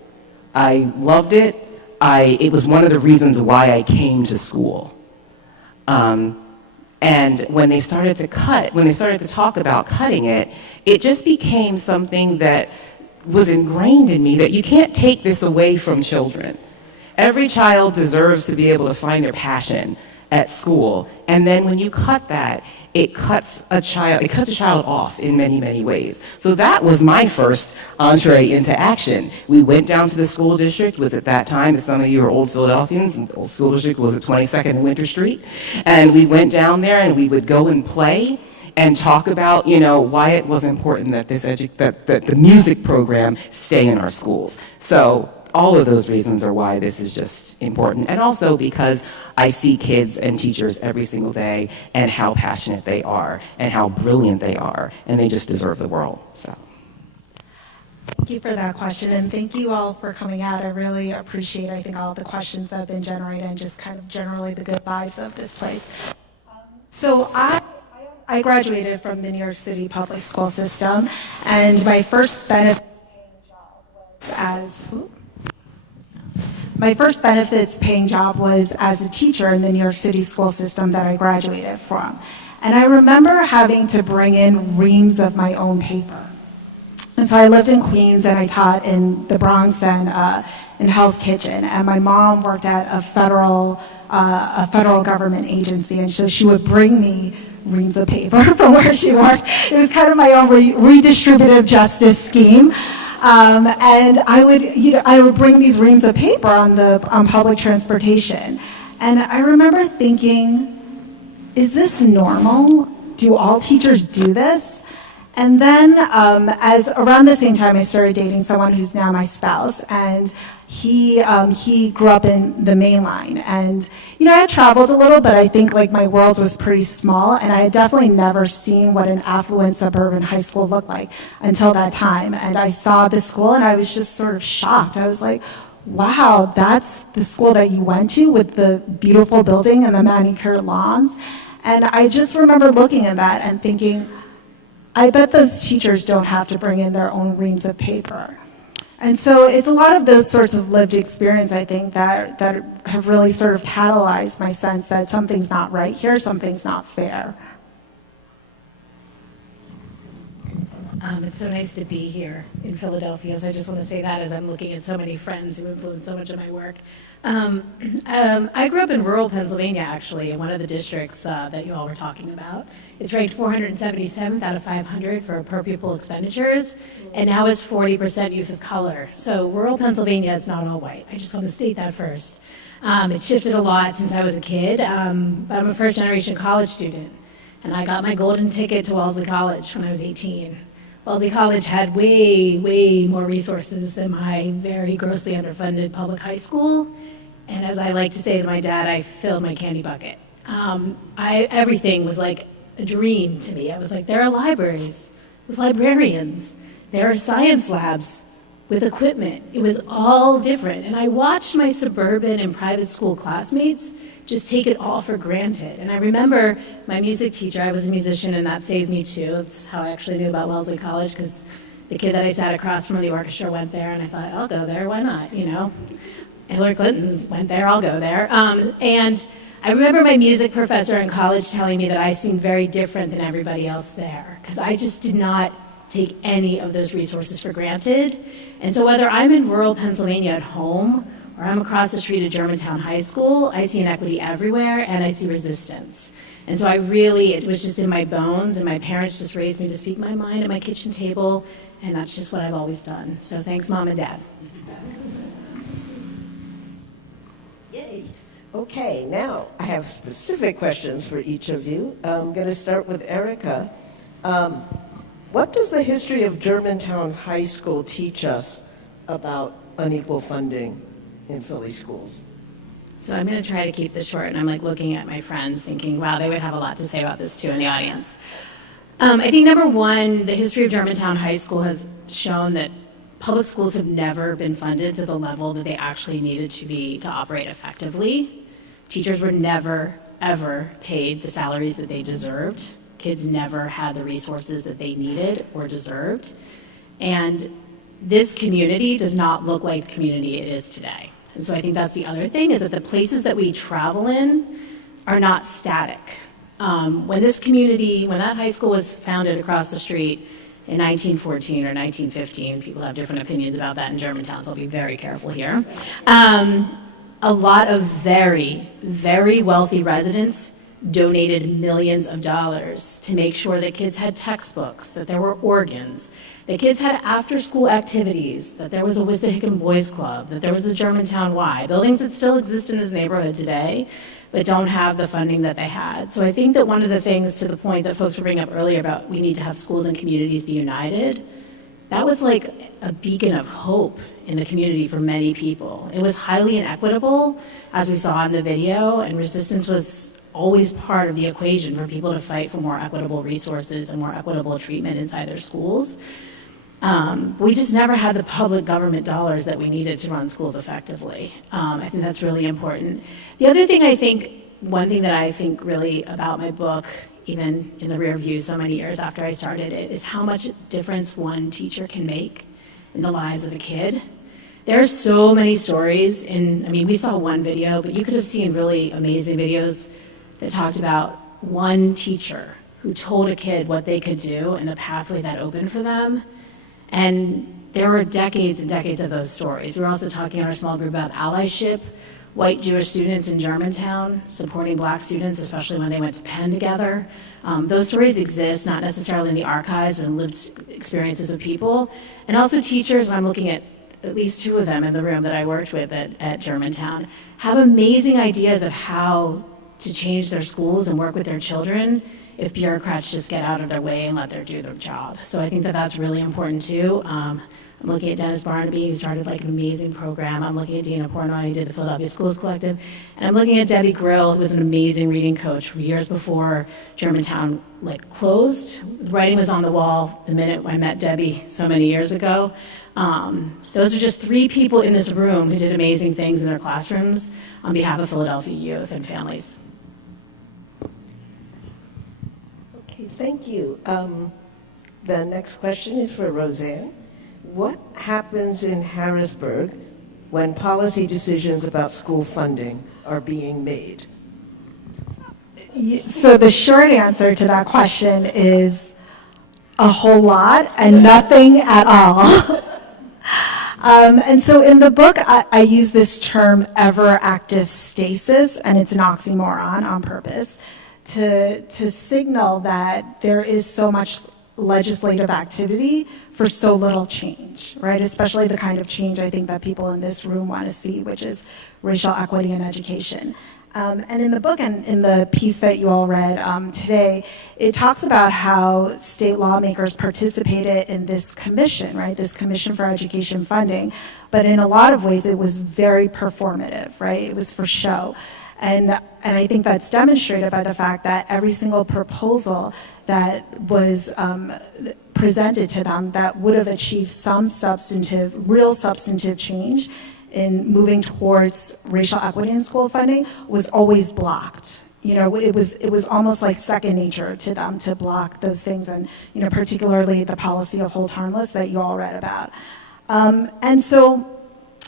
I loved it. It was one of the reasons why I came to school. And when they started to talk about cutting it, it just became something that was ingrained in me that you can't take this away from children. Every child deserves to be able to find their passion at school. And then when you cut that, it cuts a child off in many, many ways. So that was my first entree into action. We went down to the school district, was at that time, as some of you are old Philadelphians, the old school district was at 22nd and Winter Street. And we went down there and we would go and play and talk about, why it was important that that the music program stay in our schools. So all of those reasons are why this is just important. And also because I see kids and teachers every single day and how passionate they are and how brilliant they are, and they just deserve the world. So. Thank you for that question, and thank you all for coming out. I really appreciate, all of the questions that have been generated and just kind of generally the good vibes of this place. So I graduated from the New York City public school system, and my first benefits paying job was as a teacher in the New York City school system that I graduated from. And I remember having to bring in reams of my own paper. And so I lived in Queens and I taught in the Bronx and in Hell's Kitchen. And my mom worked at a federal government agency, and so she would bring me reams of paper from where she worked. It was kind of my own redistributive justice scheme. And I would bring these reams of paper on public transportation. And I remember thinking, is this normal? Do all teachers do this? And then as around the same time, I started dating someone who's now my spouse, and he grew up in the Main Line. And, I had traveled a little, but I think my world was pretty small, and I had definitely never seen what an affluent suburban high school looked like until that time. And I saw the school and I was just sort of shocked. I was like, wow, that's the school that you went to with the beautiful building and the manicured lawns. And I just remember looking at that and thinking, I bet those teachers don't have to bring in their own reams of paper. And so it's a lot of those sorts of lived experience, I think, that have really sort of catalyzed my sense that something's not right here, something's not fair. It's so nice to be here in Philadelphia, so I just want to say that as I'm looking at so many friends who influence so much of my work. I grew up in rural Pennsylvania, actually, in one of the districts that you all were talking about. It's ranked 477th out of 500 for per pupil expenditures, and now it's 40% youth of color. So rural Pennsylvania is not all white. I just want to state that first. It shifted a lot since I was a kid. I'm a first-generation college student, and I got my golden ticket to Wellesley College when I was 18. Wellesley College had way, way more resources than my very grossly underfunded public high school. And as I like to say to my dad, I filled my candy bucket. Everything was like a dream to me. I was like, there are libraries with librarians. There are science labs with equipment. It was all different. And I watched my suburban and private school classmates just take it all for granted. And I remember my music teacher, I was a musician, and that saved me too. That's how I actually knew about Wellesley College, because the kid that I sat across from the orchestra went there, and I thought, I'll go there, why not, Hillary Clinton went there, I'll go there. And I remember my music professor in college telling me that I seemed very different than everybody else there, because I just did not take any of those resources for granted. And so whether I'm in rural Pennsylvania at home, or I'm across the street at Germantown High School, I see inequity everywhere, and I see resistance. And so it was just in my bones, and my parents just raised me to speak my mind at my kitchen table, and that's just what I've always done. So thanks, Mom and Dad. Yay. Okay, now I have specific questions for each of you. I'm going to start with Erika. What does the history of Germantown High School teach us about unequal funding in Philly schools? So I'm going to try to keep this short, and I'm like looking at my friends thinking, wow, they would have a lot to say about this too in the audience. I think number one, the history of Germantown High School has shown that public schools have never been funded to the level that they actually needed to be to operate effectively. Teachers were never, ever paid the salaries that they deserved. Kids never had the resources that they needed or deserved. And this community does not look like the community it is today. And so I think that's the other thing, is that the places that we travel in are not static. When that high school was founded across the street in 1914 or 1915, people have different opinions about that in Germantown, so I'll be very careful here. A lot of very, very wealthy residents donated millions of dollars to make sure that kids had textbooks, that there were organs, that kids had after-school activities, that there was a Wissahickon Boys Club, that there was a Germantown Y, buildings that still exist in this neighborhood today, but don't have the funding that they had. So I think that one of the things, to the point that folks were bringing up earlier about we need to have schools and communities be united, that was like a beacon of hope in the community for many people. It was highly inequitable, as we saw in the video, and resistance was always part of the equation for people to fight for more equitable resources and more equitable treatment inside their schools. We just never had the public government dollars that we needed to run schools effectively. I think that's really important. The other thing one thing that I think really about my book, even in the rear view so many years after I started it, is how much difference one teacher can make in the lives of a kid. There are so many stories we saw one video, but you could have seen really amazing videos that talked about one teacher who told a kid what they could do and the pathway that opened for them. And there were decades and decades of those stories. We were also talking in our small group about allyship, white Jewish students in Germantown supporting black students, especially when they went to Penn together. Those stories exist, not necessarily in the archives, but in lived experiences of people. And also teachers, and I'm looking at least two of them in the room that I worked with at Germantown, have amazing ideas of how to change their schools and work with their children if bureaucrats just get out of their way and let them do their job. So I think that that's really important too. I'm looking at Dennis Barnaby, who started like an amazing program. I'm looking at Dina Portnoy, who did the Philadelphia Schools Collective. And I'm looking at Debbie Grill, who was an amazing reading coach years before Germantown closed. The writing was on the wall the minute I met Debbie so many years ago. Those are just three people in this room who did amazing things in their classrooms on behalf of Philadelphia youth and families. Okay, thank you. The next question is for Roseann. What happens in Harrisburg when policy decisions about school funding are being made? So the short answer to that question is a whole lot and nothing at all. And so in the book, I use this term ever active stasis, and it's an oxymoron on purpose to signal that there is so much legislative activity for so little change, right? Especially the kind of change I think that people in this room want to see, which is racial equity in education. And in the book and in the piece that you all read today, it talks about how state lawmakers participated in this commission, right? This Commission for Education Funding. But in a lot of ways, it was very performative, right? It was for show. And I think that's demonstrated by the fact that every single proposal that was presented to them that would have achieved some real substantive change in moving towards racial equity in school funding was always blocked. You know, it was almost like second nature to them to block those things, and particularly the policy of hold harmless that you all read about. And so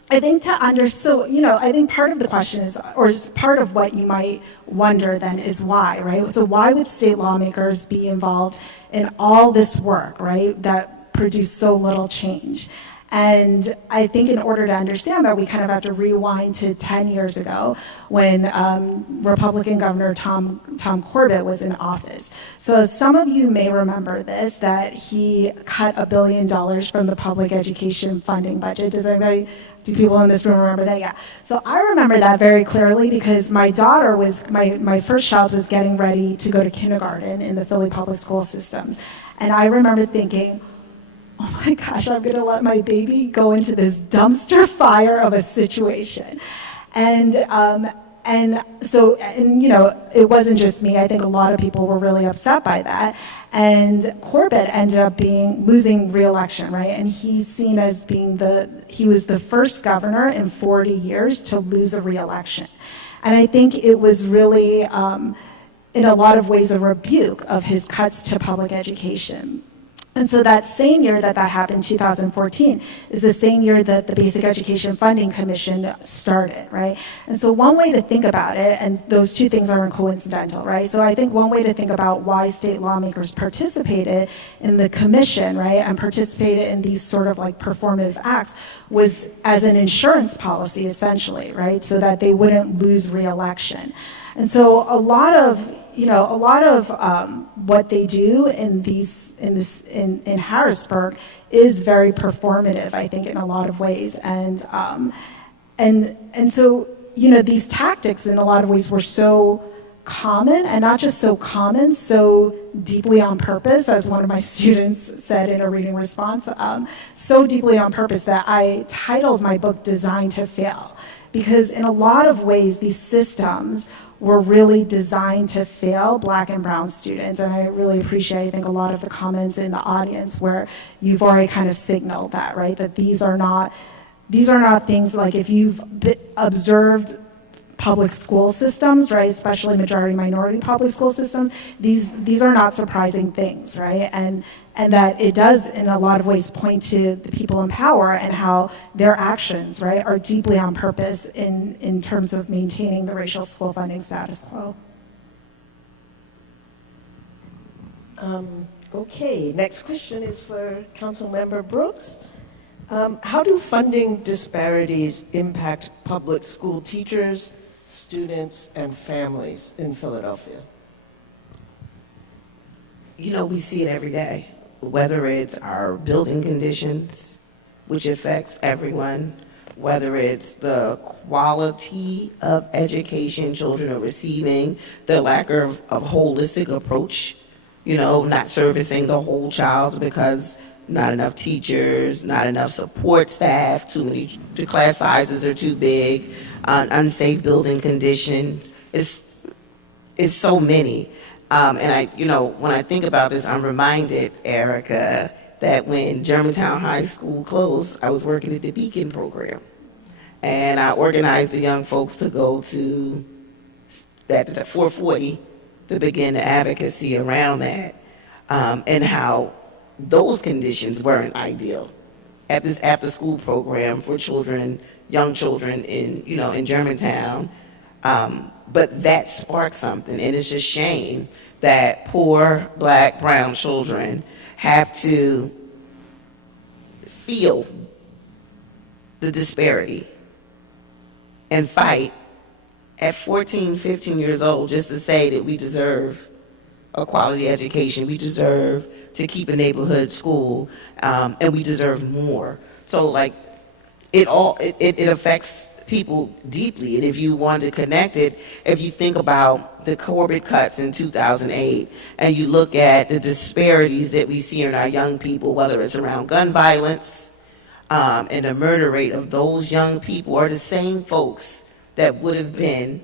I think I think part of the question is, or is part of what you might wonder then is why, right? So why would state lawmakers be involved in all this work, right, that produced so little change? And I think in order to understand that, we kind of have to rewind to 10 years ago when Republican Governor Tom Corbett was in office. So some of you may remember this, that he cut $1 billion from the public education funding budget. Do people in this room remember that? Yeah. So I remember that very clearly because my daughter my first child was getting ready to go to kindergarten in the Philly public school systems. And I remember thinking, oh my gosh, I'm going to let my baby go into this dumpster fire of a situation. And so, you know, it wasn't just me. I think a lot of people were really upset by that. And Corbett ended up losing re-election, right? And he's seen as being he was the first governor in 40 years to lose a re-election. And I think it was really, in a lot of ways, a rebuke of his cuts to public education. And so that same year that happened, 2014, is the same year that the Basic Education Funding Commission started, right? And so one way to think about it, and those two things aren't coincidental, right? So I think one way to think about why state lawmakers participated in the commission, right, and participated in these sort of like performative acts was as an insurance policy, essentially, right? So that they wouldn't lose re-election. And so a lot of what they do in Harrisburg is very performative, I think, in a lot of ways. And so, you know, these tactics in a lot of ways were so common, and not just so common, so deeply on purpose, as one of my students said in a reading response, so deeply on purpose that I titled my book Designed to Fail. Because in a lot of ways, these systems were really designed to fail Black and brown students. And I really appreciate, I think, a lot of the comments in the audience where you've already kind of signaled that, right? That these are not things like, if you've observed public school systems, right, especially majority minority public school systems, these are not surprising things, right? And that it does in a lot of ways point to the people in power and how their actions, right, are deeply on purpose in terms of maintaining the racial school funding status quo. Okay, next question is for Councilmember Brooks. How do funding disparities impact public school teachers, students, and families in Philadelphia? You know, we see it every day, whether it's our building conditions, which affects everyone, whether it's the quality of education children are receiving, the lack of holistic approach, you know, not servicing the whole child because not enough teachers, not enough support staff, the class sizes are too big, unsafe building conditions. It's so many. And when I think about this, I'm reminded, Erika, that when Germantown High School closed, I was working at the Beacon program. And I organized the young folks to go to at 440 to begin the advocacy around that, and how those conditions weren't ideal at this after-school program for children, young children in Germantown. But that sparked something, and it's just shame that poor Black, brown children have to feel the disparity and fight at 14, 15 years old just to say that we deserve a quality education, we deserve to keep a neighborhood school, and we deserve more. So like, it affects people deeply. And if you want to connect it, if you think about the Corbett cuts in 2008, and you look at the disparities that we see in our young people, whether it's around gun violence, and the murder rate of those young people are the same folks that would have been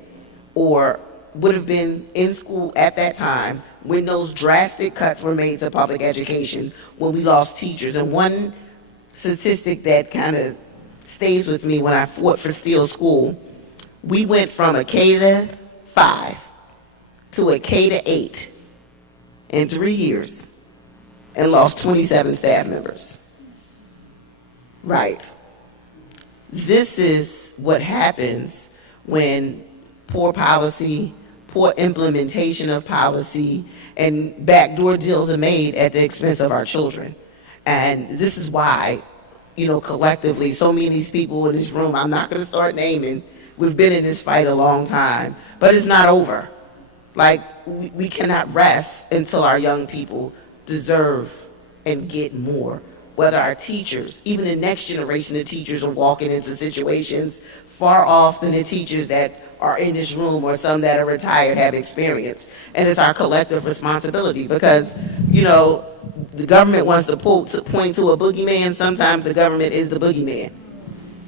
in school at that time when those drastic cuts were made to public education, when we lost teachers. And one statistic that kind of stays with me when I fought for Steele School, we went from a K-5 to a K-8 in 3 years and lost 27 staff members. Right. This is what happens when poor policy, poor implementation of policy, and backdoor deals are made at the expense of our children. And this is why, collectively, so many of these people in this room, I'm not going to start naming, we've been in this fight a long time, but it's not over. Like, we cannot rest until our young people deserve and get more. Whether our teachers, even the next generation of teachers, are walking into situations far off than the teachers that are in this room or some that are retired have experienced. And it's our collective responsibility because, the government wants to point to a boogeyman, sometimes the government is the boogeyman.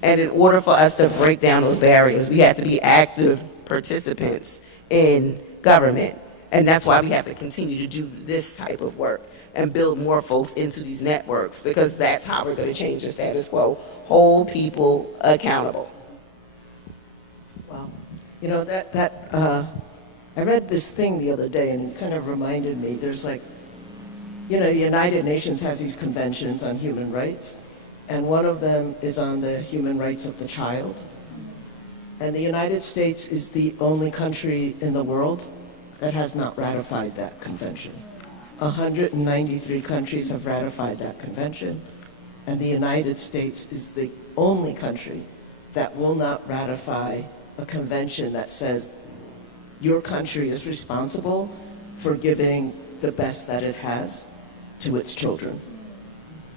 And in order for us to break down those barriers, we have to be active participants in government. And that's why we have to continue to do this type of work and build more folks into these networks, because that's how we're going to change the status quo. Hold people accountable. Wow. You know, I read this thing the other day, and it kind of reminded me, there's like, you know, the United Nations has these conventions on human rights, and one of them is on the human rights of the child. And the United States is the only country in the world that has not ratified that convention. 193 countries have ratified that convention, and the United States is the only country that will not ratify a convention that says your country is responsible for giving the best that it has to its children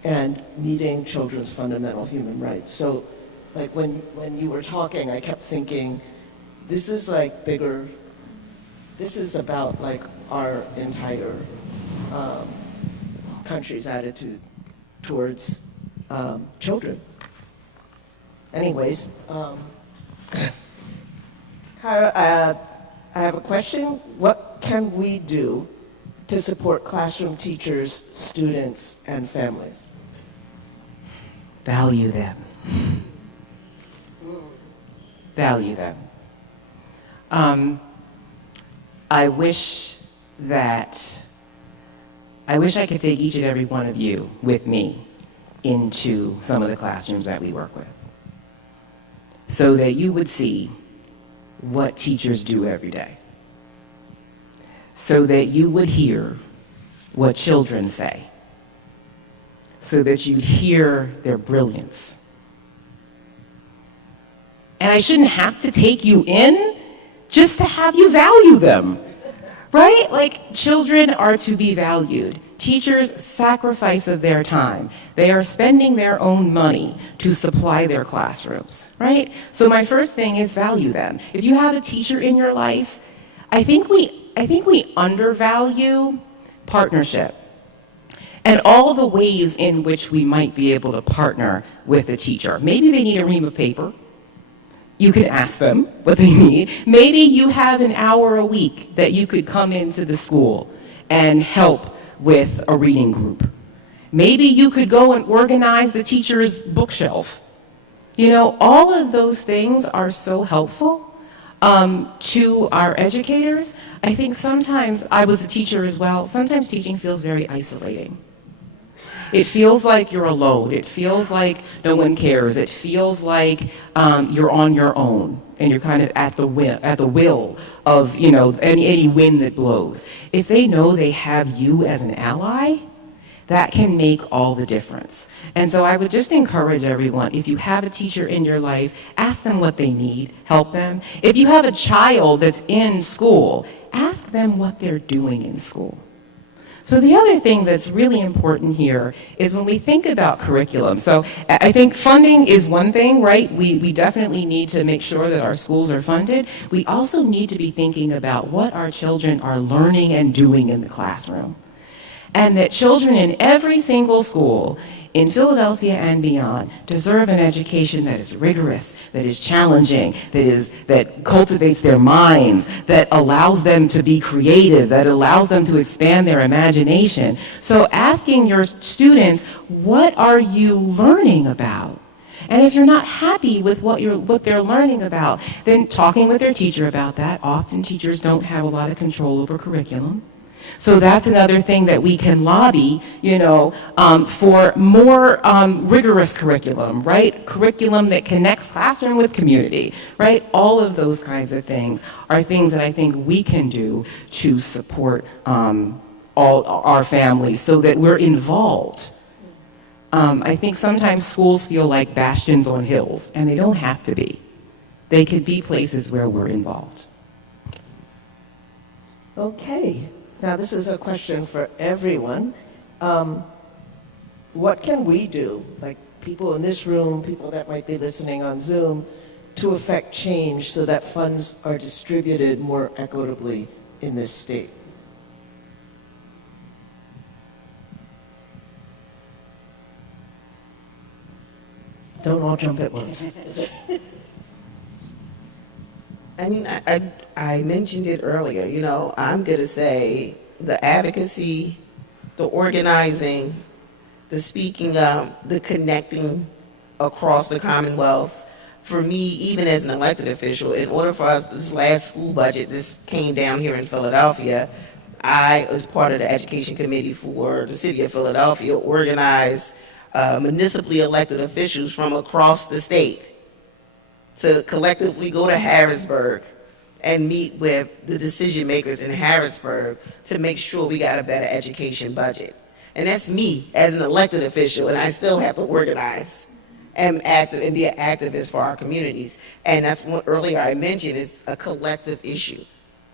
and meeting children's fundamental human rights. So, like when you were talking, I kept thinking, this is like bigger, this is about like our entire country's attitude towards children. Anyways, Kyra, I have a question. What can we do to support classroom teachers, students, and families? Value them. Value them. I wish I could take each and every one of you with me into some of the classrooms that we work with, so that you would see what teachers do every day, so that you would hear what children say, so that you'd hear their brilliance. And I shouldn't have to take you in just to have you value them, right? Like, children are to be valued. Teachers sacrifice of their time. They are spending their own money to supply their classrooms, right? So my first thing is value them. If you have a teacher in your life, I think we undervalue partnership and all the ways in which we might be able to partner with a teacher. Maybe they need a ream of paper. You can ask them what they need. Maybe you have an hour a week that you could come into the school and help with a reading group. Maybe you could go and organize the teacher's bookshelf. You know, all of those things are so helpful to our educators. I think sometimes, I was a teacher as well, sometimes teaching feels very isolating. It feels like you're alone. It feels like no one cares. It feels like you're on your own and you're kind of at the will of, you know, any wind that blows. If they know they have you as an ally, that can make all the difference. And so I would just encourage everyone, if you have a teacher in your life, ask them what they need, help them. If you have a child that's in school, ask them what they're doing in school. So the other thing that's really important here is when we think about curriculum. So I think funding is one thing, right? We definitely need to make sure that our schools are funded. We also need to be thinking about what our children are learning and doing in the classroom. And that children in every single school in Philadelphia and beyond deserve an education that is rigorous, that is challenging, that cultivates their minds, that allows them to be creative, that allows them to expand their imagination. So asking your students, what are you learning about? And if you're not happy with what they're learning about, then talking with their teacher about that. Often teachers don't have a lot of control over curriculum. So that's another thing that we can lobby, you know, for more rigorous curriculum, right? Curriculum that connects classroom with community, right? All of those kinds of things are things that I think we can do to support all our families so that we're involved. I think sometimes schools feel like bastions on hills, and they don't have to be. They could be places where we're involved. Okay. Now, this is a question for everyone. What can we do, like people in this room, people that might be listening on Zoom, to affect change so that funds are distributed more equitably in this state? Don't all jump at once. I mean, I mentioned it earlier, you know, I'm going to say the advocacy, the organizing, the speaking up, the connecting across the Commonwealth. For me, even as an elected official, in order for us, this last school budget, this came down here in Philadelphia, I, as part of the education committee for the city of Philadelphia, organized municipally elected officials from across the state to collectively go to Harrisburg and meet with the decision makers in Harrisburg to make sure we got a better education budget. And that's me as an elected official, and I still have to organize and be an activist for our communities. And that's what earlier I mentioned is a collective issue.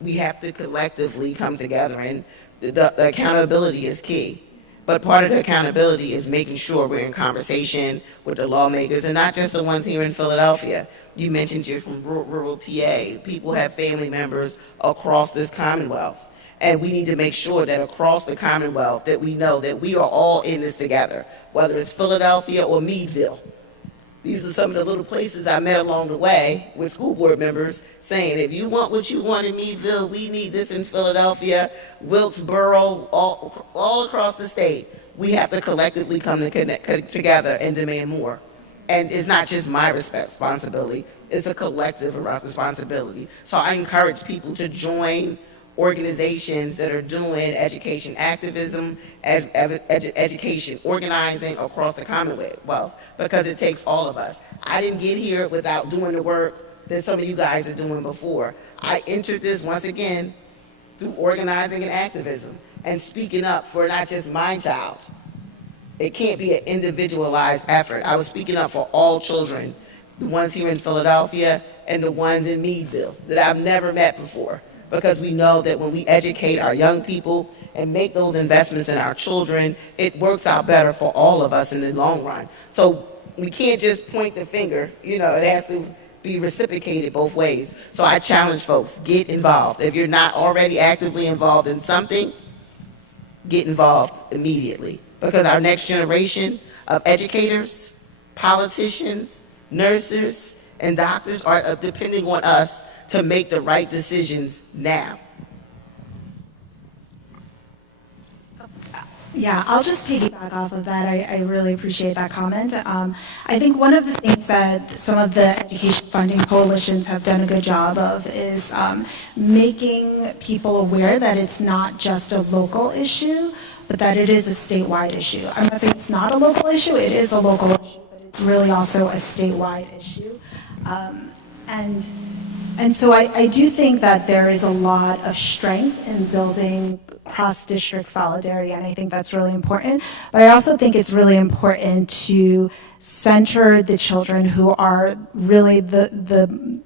We have to collectively come together, and the accountability is key. But part of the accountability is making sure we're in conversation with the lawmakers, and not just the ones here in Philadelphia. You mentioned you're from rural PA. People have family members across this Commonwealth. And we need to make sure that across the Commonwealth that we know that we are all in this together, whether it's Philadelphia or Meadville. These are some of the little places I met along the way with school board members saying, if you want what you want in Meadville, we need this in Philadelphia, Wilkesboro, all across the state. We have to collectively come together and demand more. And it's not just my responsibility, it's a collective responsibility. So I encourage people to join organizations that are doing education activism, education organizing across the Commonwealth, because it takes all of us. I didn't get here without doing the work that some of you guys are doing before. I entered this once again through organizing and activism and speaking up for not just my child. It can't be an individualized effort. I was speaking up for all children, the ones here in Philadelphia and the ones in Meadville that I've never met before. Because we know that when we educate our young people and make those investments in our children, it works out better for all of us in the long run. So we can't just point the finger, you know, it has to be reciprocated both ways. So I challenge folks, get involved. If you're not already actively involved in something, get involved immediately. Because our next generation of educators, politicians, nurses, and doctors are depending on us to make the right decisions now. Yeah, I'll just piggyback off of that. I really appreciate that comment. I think one of the things that some of the education funding coalitions have done a good job of is making people aware that it's not just a local issue, but that it is a statewide issue. I'm not saying it's not a local issue, it is a local issue, but it's really also a statewide issue. And so I do think that there is a lot of strength in building cross-district solidarity, and I think that's really important. But I also think it's really important to center the children who are really been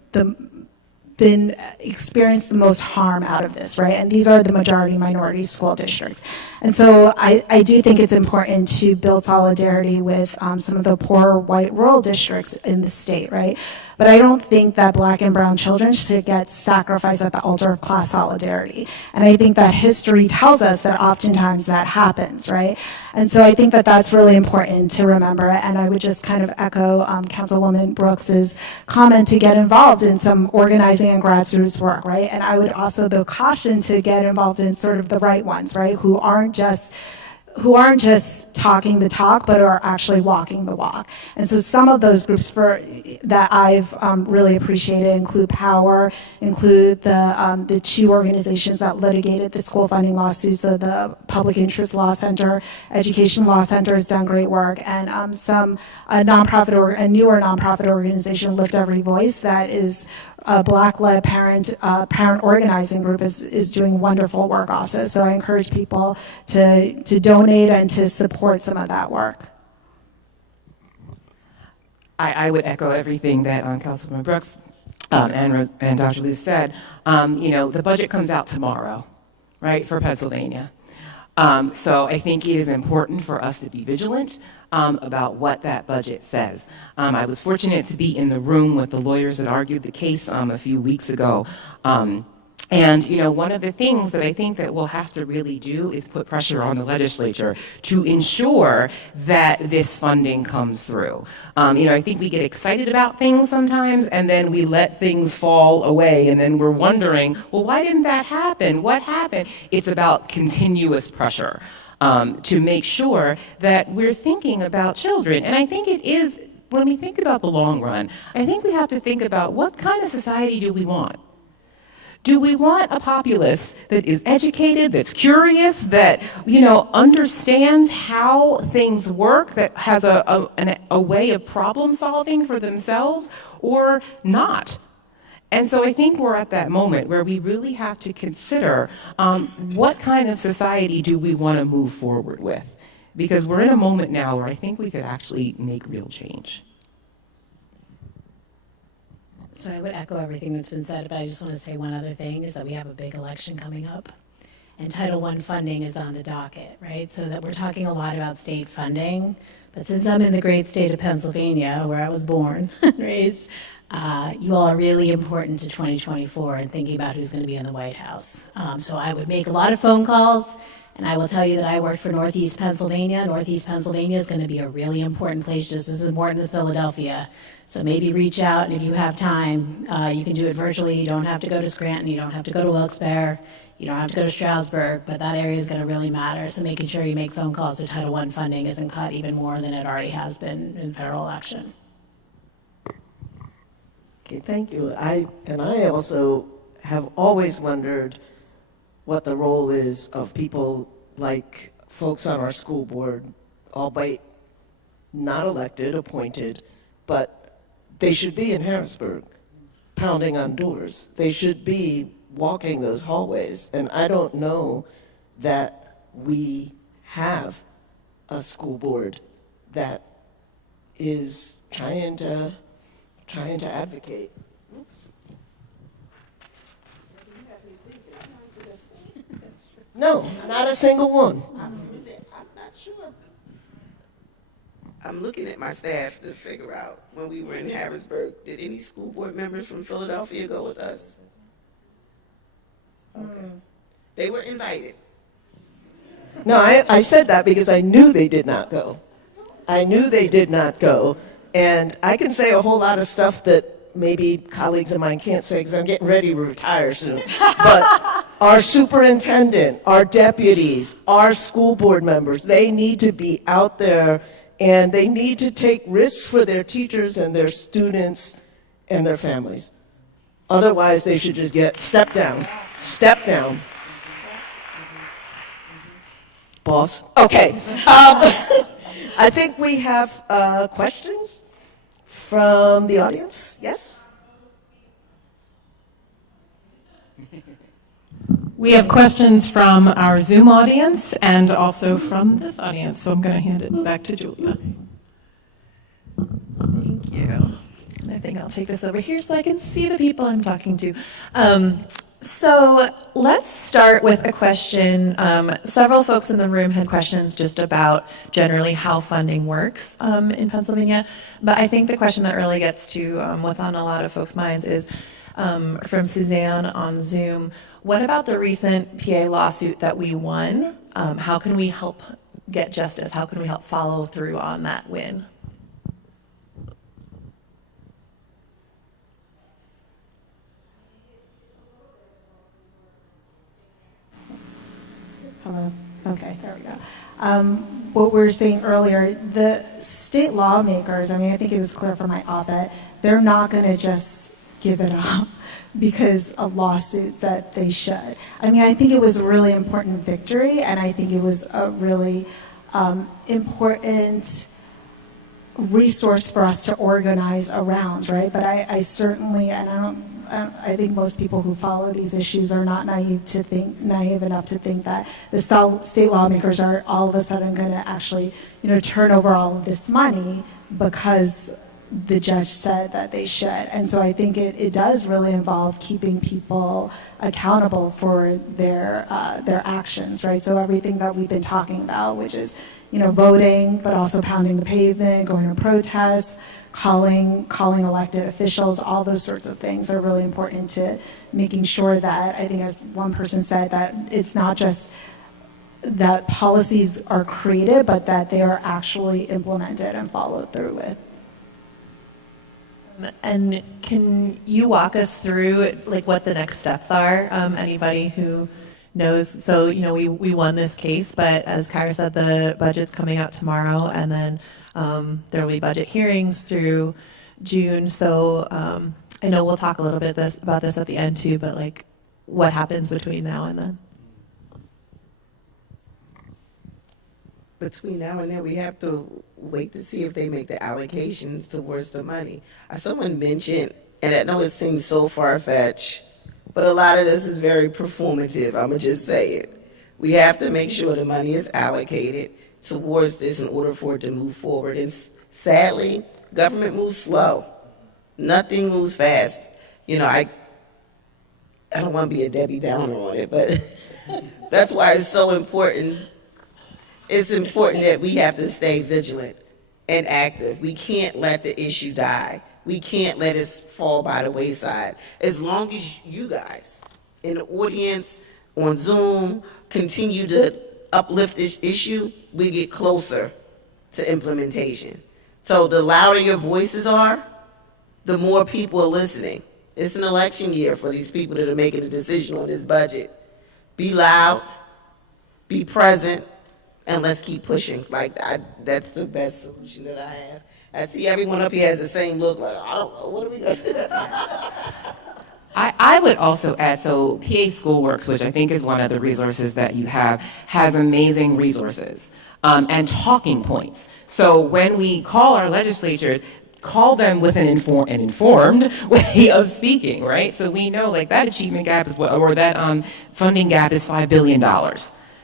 experienced the most harm out of this, right? And these are the majority minority school districts. And so I do think it's important to build solidarity with some of the poor white rural districts in the state, right? But I don't think that Black and brown children should get sacrificed at the altar of class solidarity. And I think that history tells us that oftentimes that happens, right? And so I think that that's really important to remember. And I would just kind of echo Councilwoman Brooks's comment to get involved in some organizing and grassroots work, right? And I would also, though, caution to get involved in sort of the right ones, right? Who aren't just talking the talk, but are actually walking the walk. And so some of those groups that I've really appreciated include POWER, include the two organizations that litigated the school funding lawsuits, so the Public Interest Law Center, Education Law Center has done great work, and a newer nonprofit organization, Lift Every Voice, that is a Black-led parent organizing group is doing wonderful work also. So I encourage people to donate and to support some of that work. I would echo everything that Councilmember Brooks and Dr. Liu said. The budget comes out tomorrow, right, for Pennsylvania. So I think it is important for us to be vigilant about what that budget says. I was fortunate to be in the room with the lawyers that argued the case a few weeks ago And, you know, one of the things that I think that we'll have to really do is put pressure on the legislature to ensure that this funding comes through. You know, I think we get excited about things sometimes, and then we let things fall away, and then we're wondering, well, why didn't that happen? What happened? It's about continuous pressure to make sure that we're thinking about children. And I think it is, when we think about the long run, I think we have to think about what kind of society do we want? Do we want a populace that is educated, that's curious, that, you know, understands how things work, that has a way of problem solving for themselves, or not? And so I think we're at that moment where we really have to consider what kind of society do we want to move forward with? Because we're in a moment now where I think we could actually make real change. So I would echo everything that's been said, but I just want to say one other thing, is that we have a big election coming up, and Title I funding is on the docket, right? So that we're talking a lot about state funding, but since I'm in the great state of Pennsylvania, where I was born and raised, you all are really important to 2024 and thinking about who's going to be in the White House. So I would make a lot of phone calls, and I will tell you that I worked for Northeast Pennsylvania. Northeast Pennsylvania is going to be a really important place, just as important as Philadelphia. So maybe reach out, and if you have time, you can do it virtually. You don't have to go to Scranton. You don't have to go to Wilkes-Barre. You don't have to go to Stroudsburg, but that area is going to really matter. So making sure you make phone calls to Title I funding isn't cut even more than it already has been in federal election. Okay, thank you. I also have always wondered what the role is of people like folks on our school board, albeit not elected, appointed, but they should be in Harrisburg, pounding on doors. They should be walking those hallways. And I don't know that we have a school board that is trying to advocate. Oops. No, not a single one. I'm not sure. I'm looking at my staff to figure out, when we were in Harrisburg, did any school board members from Philadelphia go with us? Okay. They were invited. No, I said that because I knew they did not go. I knew they did not go. And I can say a whole lot of stuff that maybe colleagues of mine can't say because I'm getting ready to retire soon. But our superintendent, our deputies, our school board members, they need to be out there, and they need to take risks for their teachers and their students and their families. Otherwise, they should just get step down. Step down. Boss. Okay. I think we have questions from the audience. Yes? We have questions from our Zoom audience and also from this audience, so I'm going to hand it back to Julia. Thank you. And I think I'll take this over here so I can see the people I'm talking to. So let's start with a question. Several folks in the room had questions just about generally how funding works in Pennsylvania. But I think the question that really gets to what's on a lot of folks' minds is from Suzanne on Zoom. What about the recent PA lawsuit that we won? How can we help get justice? How can we help follow through on that win? Hello. Okay, there we go. What we were saying earlier, the state lawmakers, I mean, I think it was clear from my op-ed, they're not going to just give it up because of lawsuits that they should. I mean, I think it was a really important victory, and I think it was a really important resource for us to organize around, right? But I certainly, and I think most people who follow these issues are not naive enough to think that the state lawmakers are all of a sudden going to actually, turn over all of this money because the judge said that they should. And so I think it does really involve keeping people accountable for their actions, right? So everything that we've been talking about, which is, voting, but also pounding the pavement, going to protests, calling elected officials, all those sorts of things are really important to making sure that, I think as one person said, that it's not just that policies are created, but that they are actually implemented and followed through with. And can you walk us through like what the next steps are? Anybody who knows, so we won this case, but as Kyra said, the budget's coming out tomorrow, and then there will be budget hearings through June. So I know we'll talk a little bit about this at the end too, but like what happens between now and then? Between now and then, we have to wait to see if they make the allocations towards the money. Someone mentioned, and I know it seems so far-fetched, but a lot of this is very performative. I'm going to just say it. We have to make sure the money is allocated towards this in order for it to move forward. And sadly, government moves slow. Nothing moves fast. I don't want to be a Debbie Downer on it, but that's why it's so important. It's important that we have to stay vigilant and active. We can't let the issue die. We can't let it fall by the wayside. As long as you guys in the audience, on Zoom, continue to uplift this issue, we get closer to implementation. So the louder your voices are, the more people are listening. It's an election year for these people that are making a decision on this budget. Be loud, be present, and let's keep pushing. That's the best solution that I have. I see everyone up here has the same look, like, I don't know, what are we going to do? I would also add, so PA Schoolworks, which I think is one of the resources that you have, has amazing resources and talking points. So when we call our legislatures, call them with an informed way of speaking, right? So we know like that achievement gap is or that funding gap is $5 billion.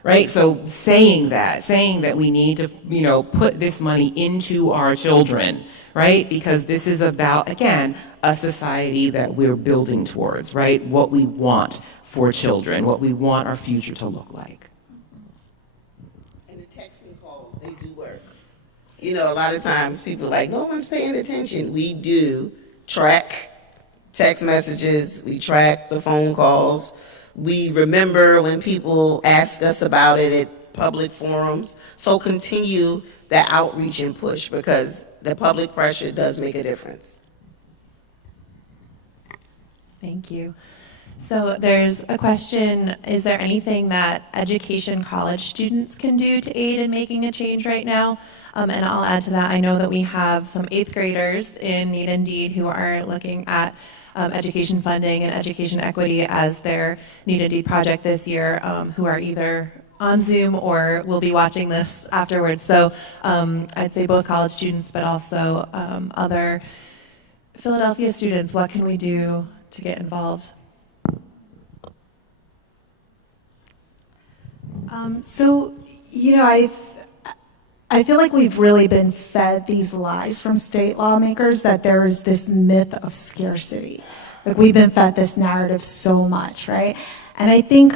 Right, so saying that we need to, put this money into our children, right? Because this is about, again, a society that we're building towards, right? What we want for children, what we want our future to look like. And the texting calls, they do work. A lot of times people are like, no one's paying attention. We do track text messages, we track the phone calls. We remember when people ask us about it at public forums. So continue that outreach and push, because the public pressure does make a difference. Thank you. So there's a question, is there anything that education college students can do to aid in making a change right now? And I'll add to that, I know that we have some 8th graders in Need and Deed who are looking at education funding and education equity as their Need and Deed project this year, who are either on Zoom or will be watching this afterwards. So I'd say both college students, but also other Philadelphia students, what can we do to get involved? I feel like we've really been fed these lies from state lawmakers that there is this myth of scarcity. Like we've been fed this narrative so much, right? And I think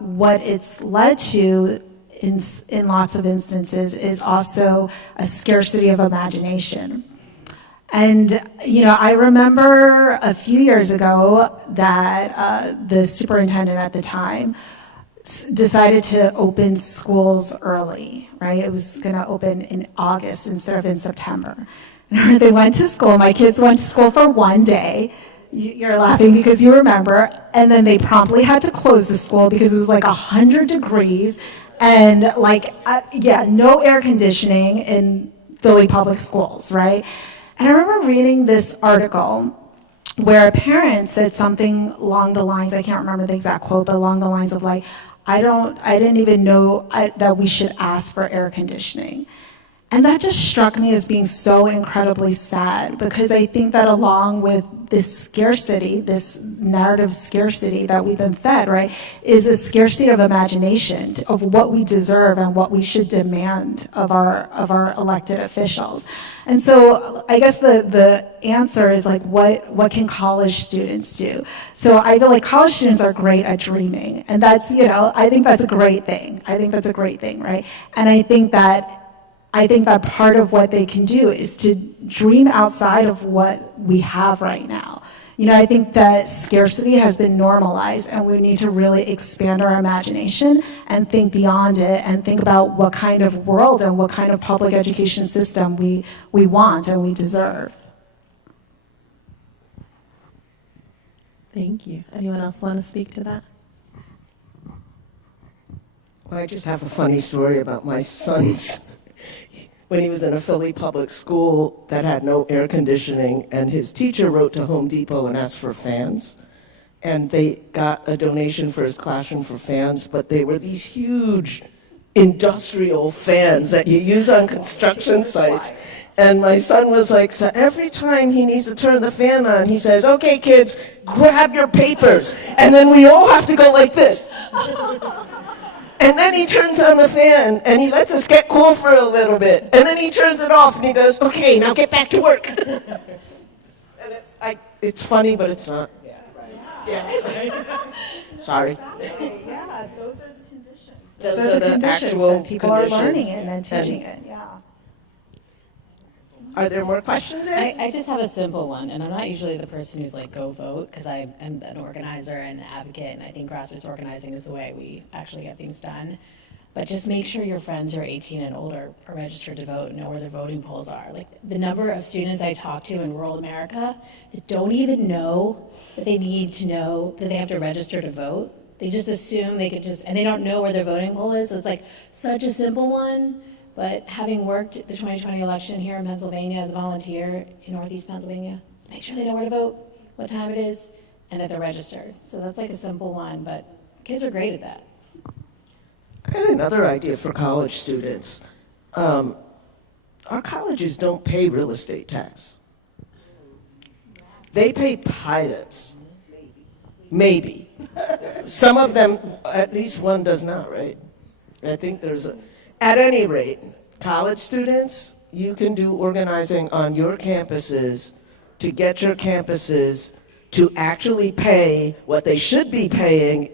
what it's led to in lots of instances is also a scarcity of imagination. And, I remember a few years ago that the superintendent at the time decided to open schools early, right? It was going to open in August instead of in September. And they went to school. My kids went to school for one day. You're laughing because you remember. And then they promptly had to close the school because it was like 100 degrees and no air conditioning in Philly public schools, right? And I remember reading this article where a parent said something along the lines, I can't remember the exact quote, but along the lines of like, I didn't even know that we should ask for air conditioning. And that just struck me as being so incredibly sad, because I think that along with this scarcity, this narrative scarcity that we've been fed, right, is a scarcity of imagination of what we deserve and what we should demand of our elected officials. And so I guess the answer is like, what can college students do? So I feel like college students are great at dreaming, and that's, I think that's a great thing. I think that's a great thing, right? And I think that part of what they can do is to dream outside of what we have right now. I think that scarcity has been normalized, and we need to really expand our imagination and think beyond it and think about what kind of world and what kind of public education system we want and we deserve. Thank you. Anyone else want to speak to that? Well, I just have a funny story about my son's. When he was in a Philly public school that had no air conditioning, and his teacher wrote to Home Depot and asked for fans. And they got a donation for his classroom for fans, but they were these huge industrial fans that you use on construction sites. And my son was like, so every time he needs to turn the fan on, he says, okay, kids, grab your papers. And then we all have to go like this. And then he turns on the fan, and he lets us get cool for a little bit. And then he turns it off, and he goes, okay, now get back to work. And it's funny, but it's not. Yeah. Sorry. Yeah, those are the conditions. Those are the actual that people are learning conditions. it and teaching it, yeah. Are there more questions there? I just have a simple one, and I'm not usually the person who's like, go vote, because I am an organizer and an advocate, and I think grassroots organizing is the way we actually get things done. But just make sure your friends who are 18 and older are registered to vote and know where their voting polls are. Like, the number of students I talk to in rural America that don't even know that they need to know that they have to register to vote. They just assume they could just, and they don't know where their voting poll is, so it's like such a simple one. But having worked the 2020 election here in Pennsylvania as a volunteer in Northeast Pennsylvania, just make sure they know where to vote, what time it is, and that they're registered. So that's like a simple one, but kids are great at that. I had another idea for college students. Our colleges don't pay real estate tax. They pay pilots. Maybe. Some of them, at least one does not, right? I think there's a... At any rate, college students, you can do organizing on your campuses to get your campuses to actually pay what they should be paying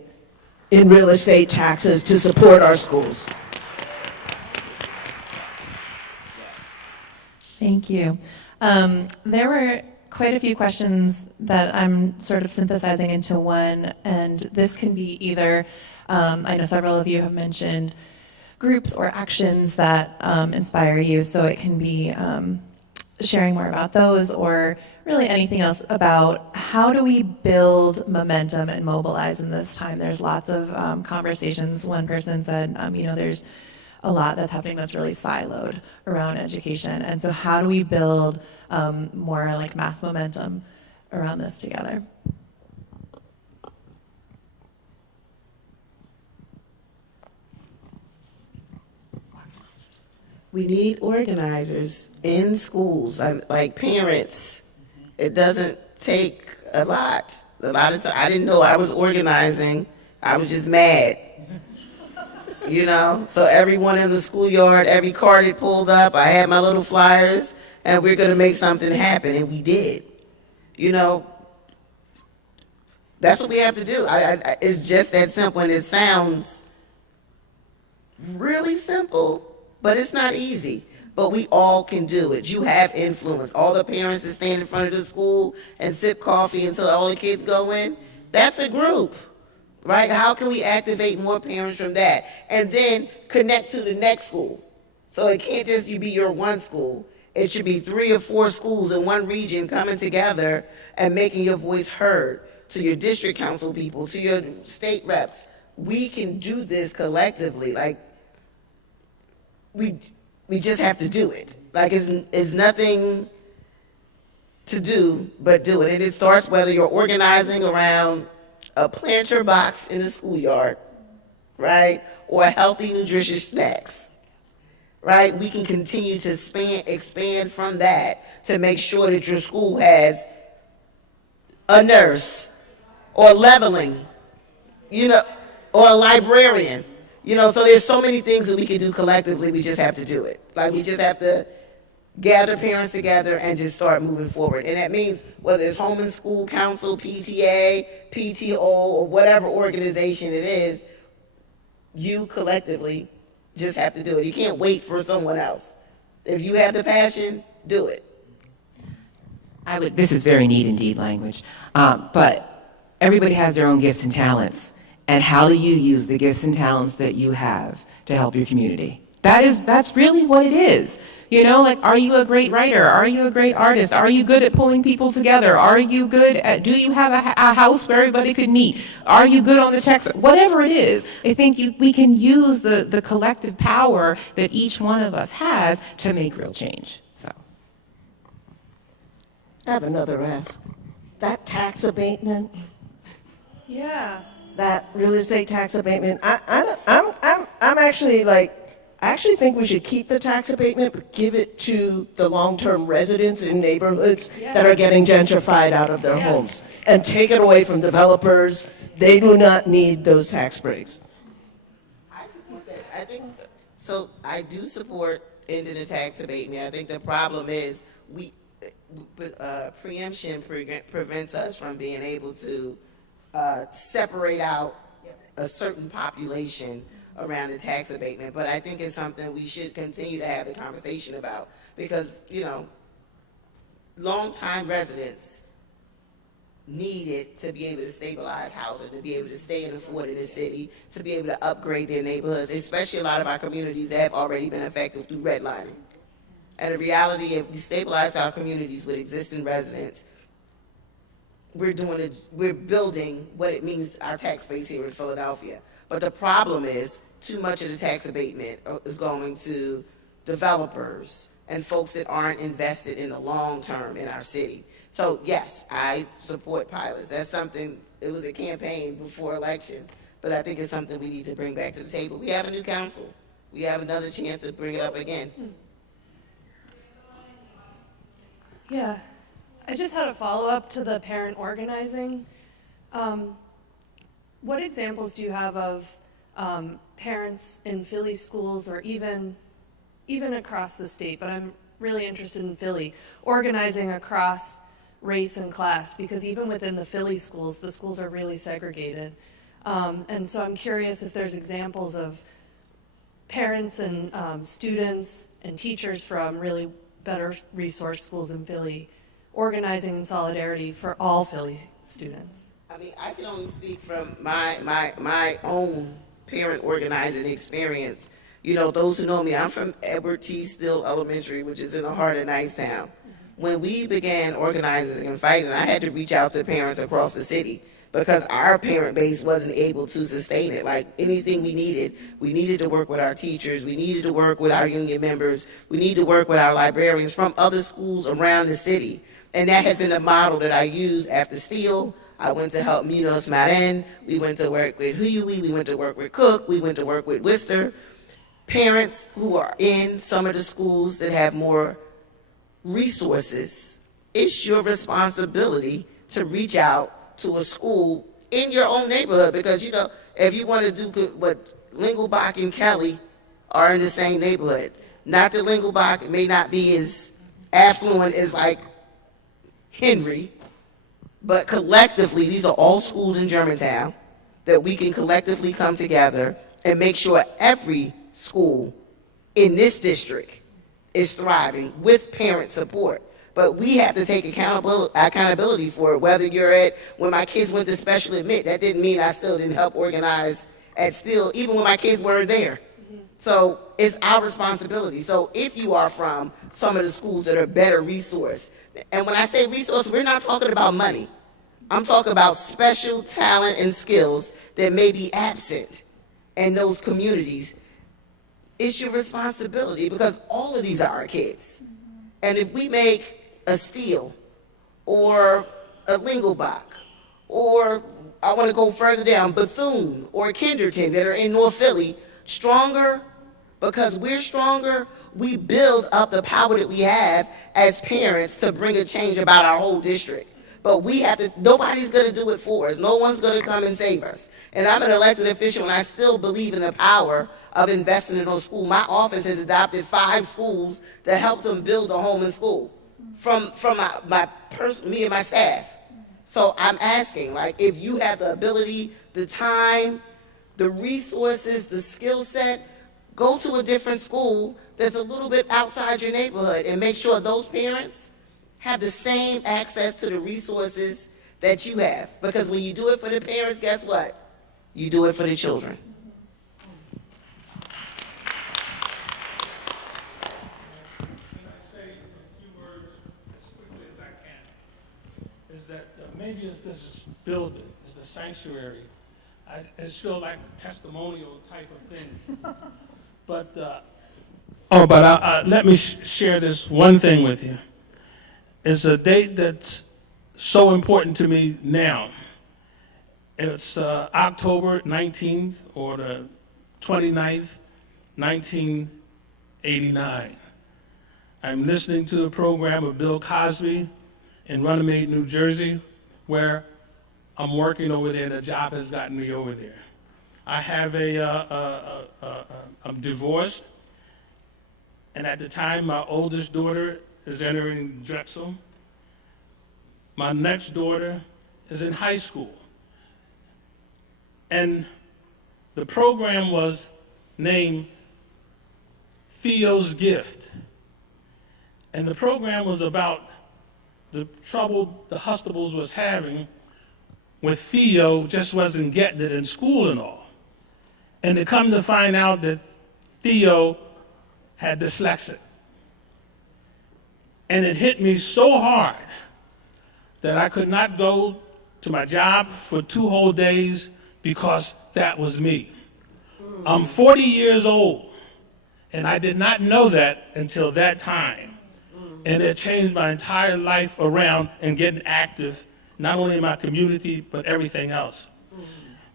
in real estate taxes to support our schools. Thank you. There were quite a few questions that I'm sort of synthesizing into one, and this can be either, I know several of you have mentioned groups or actions that inspire you, so it can be sharing more about those, or really anything else about how do we build momentum and mobilize in this time. There's lots of conversations. One person said, there's a lot that's happening that's really siloed around education, and so how do we build more like mass momentum around this together? We need organizers in schools, like parents. It doesn't take a lot. A lot of time, I didn't know I was organizing. I was just mad. So everyone in the schoolyard, every car that pulled up, I had my little flyers, and we're going to make something happen, and we did. That's what we have to do. It's just that simple, and it sounds really simple, but it's not easy. But we all can do it. You have influence. All the parents that stand in front of the school and sip coffee until all the kids go in, that's a group, right? How can we activate more parents from that? And then connect to the next school. So it can't just be your one school. It should be 3 or 4 schools in one region coming together and making your voice heard to your district council people, to your state reps. We can do this collectively. We just have to do it. It's nothing to do but do it. And it starts whether you're organizing around a planter box in the schoolyard, right? Or healthy, nutritious snacks. right? We can continue to expand from that to make sure that your school has a nurse or leveling, or a librarian. So there's so many things that we can do collectively. We just have to do it. Like, we just have to gather parents together and just start moving forward. And that means whether it's home and school council, PTA, PTO, or whatever organization it is, you collectively just have to do it. You can't wait for someone else. If you have the passion, do it. This is very neat indeed language, but everybody has their own gifts and talents. And how do you use the gifts and talents that you have to help your community? That's really what it is. Like, are you a great writer? Are you a great artist? Are you good at pulling people together? Are you good at, do you have a house where everybody could meet? Are you good on the checks? Whatever it is, I think we can use the collective power that each one of us has to make real change. So, I have another ask. That tax abatement? Yeah. That real estate tax abatement, I'm actually like, I actually think we should keep the tax abatement, but give it to the long-term residents in neighborhoods that are getting gentrified out of their homes, and take it away from developers. They do not need those tax breaks. I support that. I think, so I do support ending the tax abatement. I think the problem is preemption prevents us from being able to separate out a certain population around the tax abatement. But I think it's something we should continue to have the conversation about, because, long-time residents need it to be able to stabilize housing, to be able to stay and afford in the city, to be able to upgrade their neighborhoods, especially a lot of our communities that have already been affected through redlining. And the reality, if we stabilize our communities with existing residents, we're building what it means, our tax base here in Philadelphia. But the problem is, too much of the tax abatement is going to developers and folks that aren't invested in the long term in our city. So yes, I support pilots. That's something, it was a campaign before election, but I think it's something we need to bring back to the table. We have a new council. We have another chance to bring it up again. Yeah, I just had a follow-up to the parent organizing. What examples do you have of parents in Philly schools, or even across the state, but I'm really interested in Philly, organizing across race and class, because even within the Philly schools, the schools are really segregated. And so I'm curious if there's examples of parents and students and teachers from really better resource schools in Philly organizing in solidarity for all Philly students. I mean, I can only speak from my own parent organizing experience. Those who know me, I'm from Edward T. Still Elementary, which is in the heart of Nicetown. When we began organizing and fighting, I had to reach out to parents across the city, because our parent base wasn't able to sustain it. Like, anything we needed to work with our teachers, we needed to work with our union members, we needed to work with our librarians from other schools around the city. And that had been a model that I used after Steele. I went to help Munoz Marin, we went to work with Huey, we went to work with Cook, we went to work with Worcester. Parents who are in some of the schools that have more resources, it's your responsibility to reach out to a school in your own neighborhood, because if you want to do what Lingelbach and Kelly are in the same neighborhood, not that Lingelbach may not be as affluent as like Henry, but collectively these are all schools in Germantown that we can collectively come together and make sure every school in this district is thriving with parent support. But we have to take accountability for it. Whether you're when my kids went to special admit, that didn't mean I still didn't help organize at Still, even when my kids weren't there. So it's our responsibility. So if you are from some of the schools that are better resourced, and when I say resource, we're not talking about money. I'm talking about special talent and skills that may be absent in those communities. It's your responsibility, because all of these are our kids. And if we make a Steele or a Lingelbach, or I want to go further down, Bethune or Kenderton that are in North Philly, stronger, Because we're stronger, we build up the power that we have as parents to bring a change about our whole district. But we have to, nobody's gonna do it for us. No one's gonna come and save us. And I'm an elected official and I still believe in the power of investing in those schools. My office has adopted 5 schools that helped them build a home and school from me and my staff. So I'm asking, like, if you have the ability, the time, the resources, the skill set, go to a different school that's a little bit outside your neighborhood and make sure those parents have the same access to the resources that you have. Because when you do it for the parents, guess what? You do it for the children. Is that maybe it's this building, it's the sanctuary. It feels like a testimonial type of thing. But let me share this one thing with you. It's a date that's so important to me now. It's October 19th or the 29th, 1989. I'm listening to the program of Bill Cosby in Runnymede, New Jersey, where I'm working over there and the job has gotten me over there. I have I'm divorced, and at the time my oldest daughter is entering Drexel. My next daughter is in high school. And the program was named Theo's Gift. And the program was about the trouble the Hustables was having with Theo just wasn't getting it in school and all. And to come to find out that Theo had dyslexia. And it hit me so hard that I could not go to my job for 2 whole days because that was me. I'm 40 years old, and I did not know that until that time. And it changed my entire life around and getting active, not only in my community, but everything else.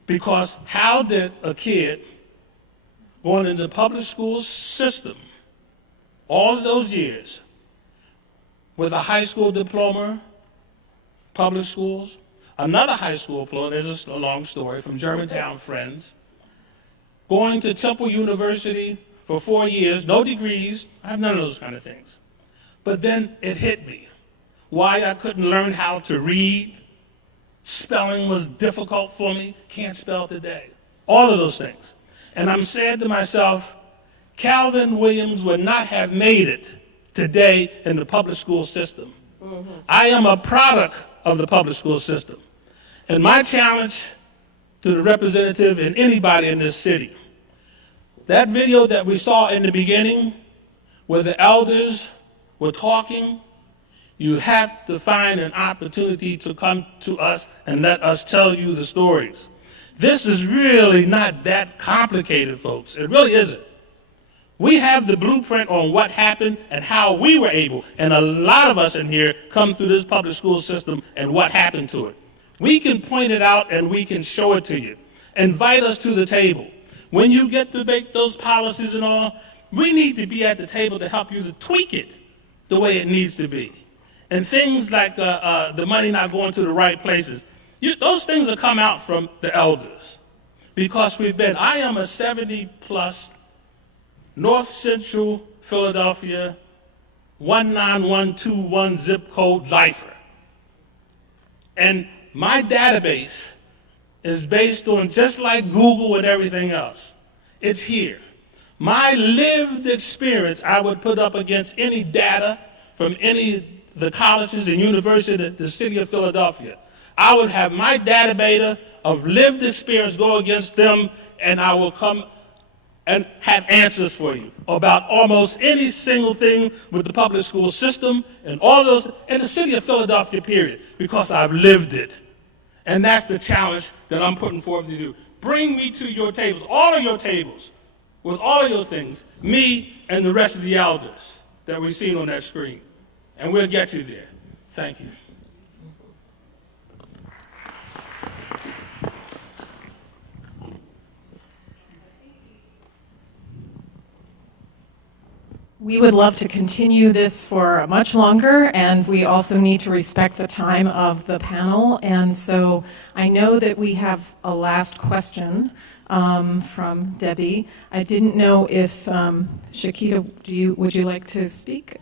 Because how did a kid going into the public school system all of those years with a high school diploma, public schools, another high school diploma, there's a long story, from Germantown friends, going to Temple University for 4 years, no degrees, I have none of those kind of things. But then it hit me, why I couldn't learn how to read, spelling was difficult for me, can't spell today, all of those things. And I'm saying to myself, Calvin Williams would not have made it today in the public school system. I am a product of the public school system. And my challenge to the representative and anybody in this city, that video that we saw in the beginning where the elders were talking, you have to find an opportunity to come to us and let us tell you the stories. This is really not that complicated, folks. It really isn't. We have the blueprint on what happened and how we were able, and a lot of us in here come through this public school system and what happened to it. We can point it out and we can show it to you. Invite us to the table. When you get to make those policies and all, we need to be at the table to help you to tweak it the way it needs to be. And things like the money not going to the right places, those things will come out from the elders. Because I am a 70-plus North Central Philadelphia 19121 zip code lifer. And my database is based on, just like Google and everything else, it's here. My lived experience I would put up against any data from any the colleges and universities in the city of Philadelphia. I would have my data of lived experience go against them, and I will come and have answers for you about almost any single thing with the public school system and all those in the city of Philadelphia, period, because I've lived it. And that's the challenge that I'm putting forth to do. Bring me to your tables, all of your tables, with all of your things, me and the rest of the elders that we've seen on that screen. And we'll get you there. Thank you. We would love to continue this for much longer, and we also need to respect the time of the panel. And so I know that we have a last question from Debbie. I didn't know if, Shakita, would you like to speak?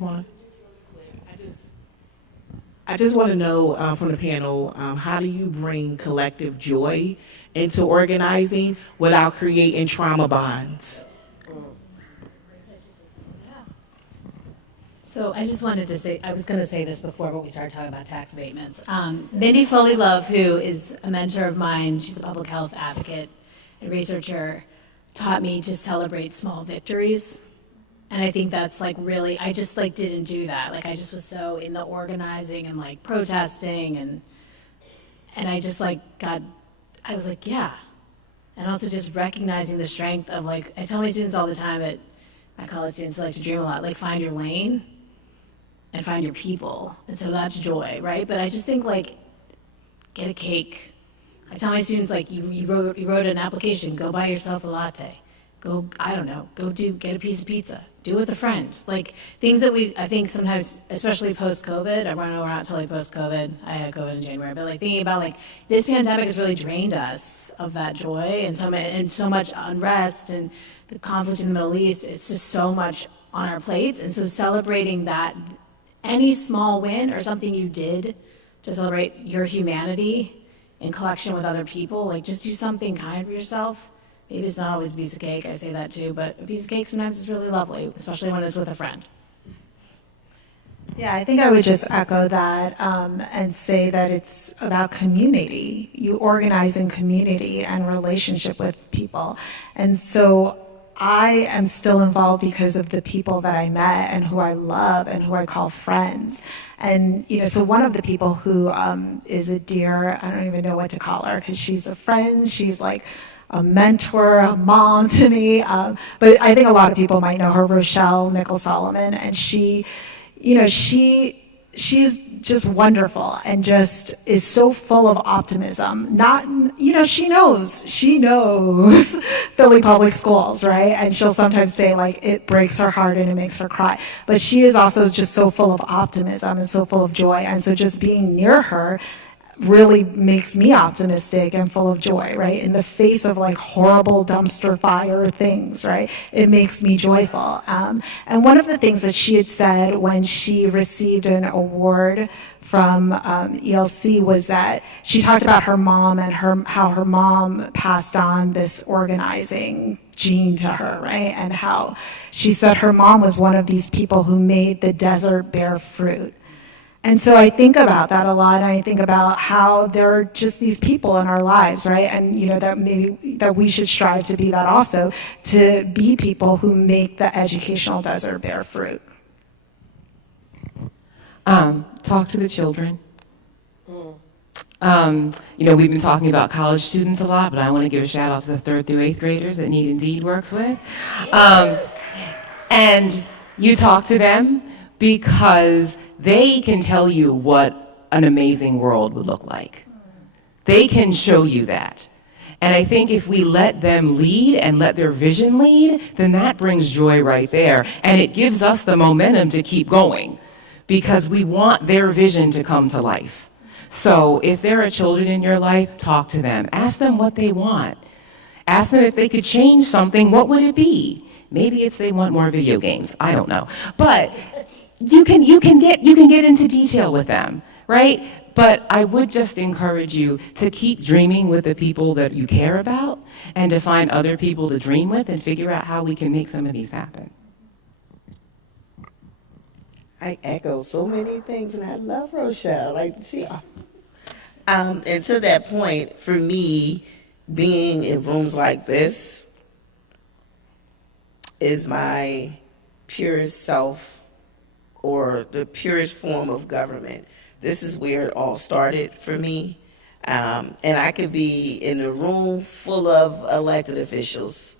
I just want to know from the panel, how do you bring collective joy into organizing without creating trauma bonds? So I just wanted to say, I was going to say this before, but we started talking about tax abatements. Mindy Foley Love, who is a mentor of mine, she's a public health advocate and researcher, taught me to celebrate small victories. And I think that's like really, I just like didn't do that. Like I just was so in the organizing and like protesting and I just like I was like, yeah. And also just recognizing the strength of like, I tell my students all the time my college students like to dream a lot, like find your lane and find your people. And so that's joy, right? But I just think like, get a cake. I tell my students like, you wrote an application, go buy yourself a latte. Go, I don't know, get a piece of pizza. Do it with a friend. Like things that I think sometimes, especially post-COVID, I know we're not totally post-COVID, I had COVID in January, but like thinking about like, this pandemic has really drained us of that joy and so much unrest and the conflict in the Middle East, it's just so much on our plates. And so celebrating that, any small win or something you did to celebrate your humanity in collection with other people, like just do something kind for yourself. Maybe it's not always a piece of cake, I say that too, but a piece of cake sometimes is really lovely, especially when it's with a friend. Yeah, I think I would just echo that and say that it's about community. You organize in community and relationship with people. And so I am still involved because of the people that I met and who I love and who I call friends. And, so one of the people who is a dear, I don't even know what to call her because she's a friend, she's like a mentor, a mom to me. But I think a lot of people might know her, Rochelle Nichols-Solomon. And she, she's just wonderful and just is so full of optimism. She knows Philly Public Schools, right? And she'll sometimes say like it breaks her heart and it makes her cry. But she is also just so full of optimism and so full of joy. And so just being near her really makes me optimistic and full of joy, right? In the face of like horrible dumpster fire things, right? It makes me joyful. And one of the things that she had said when she received an award from ELC was that she talked about her mom and how her mom passed on this organizing gene to her, right? And how she said her mom was one of these people who made the desert bear fruit. And so I think about that a lot, and I think about how there are just these people in our lives, right? And that we should strive to be that also, to be people who make the educational desert bear fruit. Talk to the children. We've been talking about college students a lot, but I want to give a shout out to the 3rd through 8th graders that Need Indeed works with. And you talk to them because they can tell you what an amazing world would look like. They can show you that. And I think if we let them lead and let their vision lead, then that brings joy right there. And it gives us the momentum to keep going because we want their vision to come to life. So if there are children in your life, talk to them. Ask them what they want. Ask them if they could change something, what would it be? Maybe it's they want more video games. I don't know. But you can get into detail with them, right? But I would just encourage you to keep dreaming with the people that you care about and to find other people to dream with and figure out how we can make some of these happen. I echo so many things, and I love Rochelle. And to that point, for me, being in rooms like this is my purest self, or the purest form of government. This is where it all started for me. And I could be in a room full of elected officials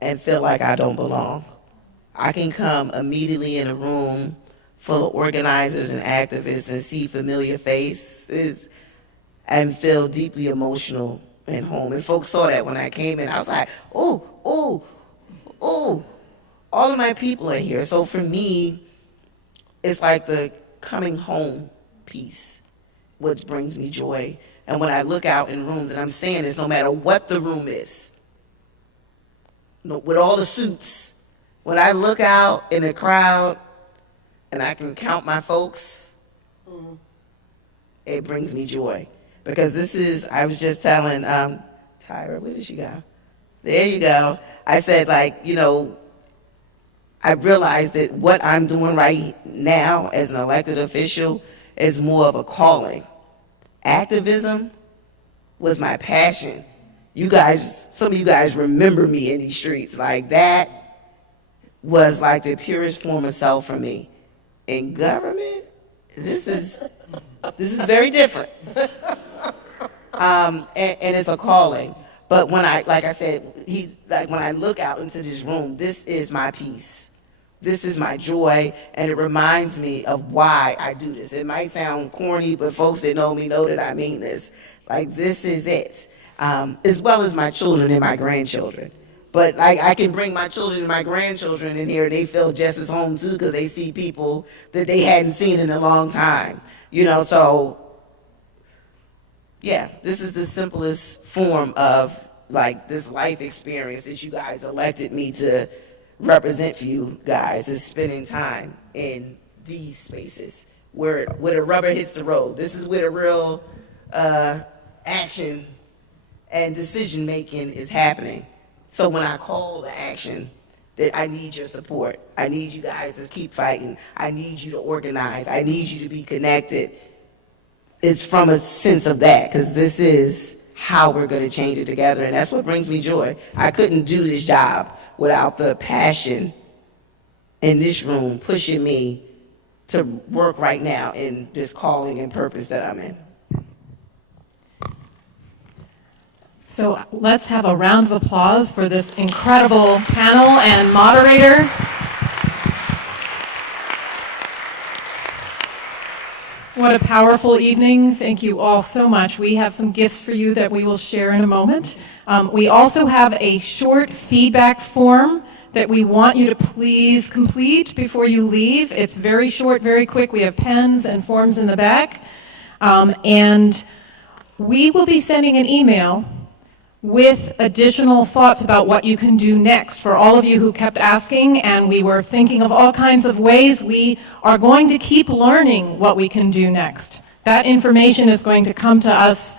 and feel like I don't belong. I can come immediately in a room full of organizers and activists and see familiar faces and feel deeply emotional and home. And folks saw that when I came in. I was like, oh, all of my people are here. So for me, it's like the coming home piece, what brings me joy. And when I look out in rooms, and I'm saying this no matter what the room is, with all the suits, when I look out in a crowd and I can count my folks, it brings me joy. Because this is, I was just telling Kyra, where did she go? There you go. I said, like, you know, I realized that what I'm doing right now as an elected official is more of a calling. Activism was my passion. You guys, some of you guys remember me in these streets. Like, that was like the purest form of self for me. In government, this is very different. And it's a calling. But when I, like I said, when I look out into this room, this is my peace. This is my joy, and it reminds me of why I do this. It might sound corny, but folks that know me know that I mean this. Like, this is it, as well as my children and my grandchildren. But I can bring my children and my grandchildren in here, they feel just as home too, because they see people that they hadn't seen in a long time. You know, so yeah, this is the simplest form of like this life experience that you guys elected me to represent for you guys, is spending time in these spaces where the rubber hits the road. This is where the real action and decision making is happening. So when I call to action, that I need your support. I need you guys to keep fighting. I need you to organize. I need you to be connected. It's from a sense of that, because this is how we're going to change it together, and that's what brings me joy. I couldn't do this job without the passion in this room pushing me to work right now in this calling and purpose that I'm in. So let's have a round of applause for this incredible panel and moderator. What a powerful evening. Thank you all so much. We have some gifts for you that we will share in a moment. We also have a short feedback form that we want you to please complete before you leave. It's very short, very quick. We have pens and forms in the back. And we will be sending an email with additional thoughts about what you can do next. For all of you who kept asking, and we were thinking of all kinds of ways, we are going to keep learning what we can do next. That information is going to come to us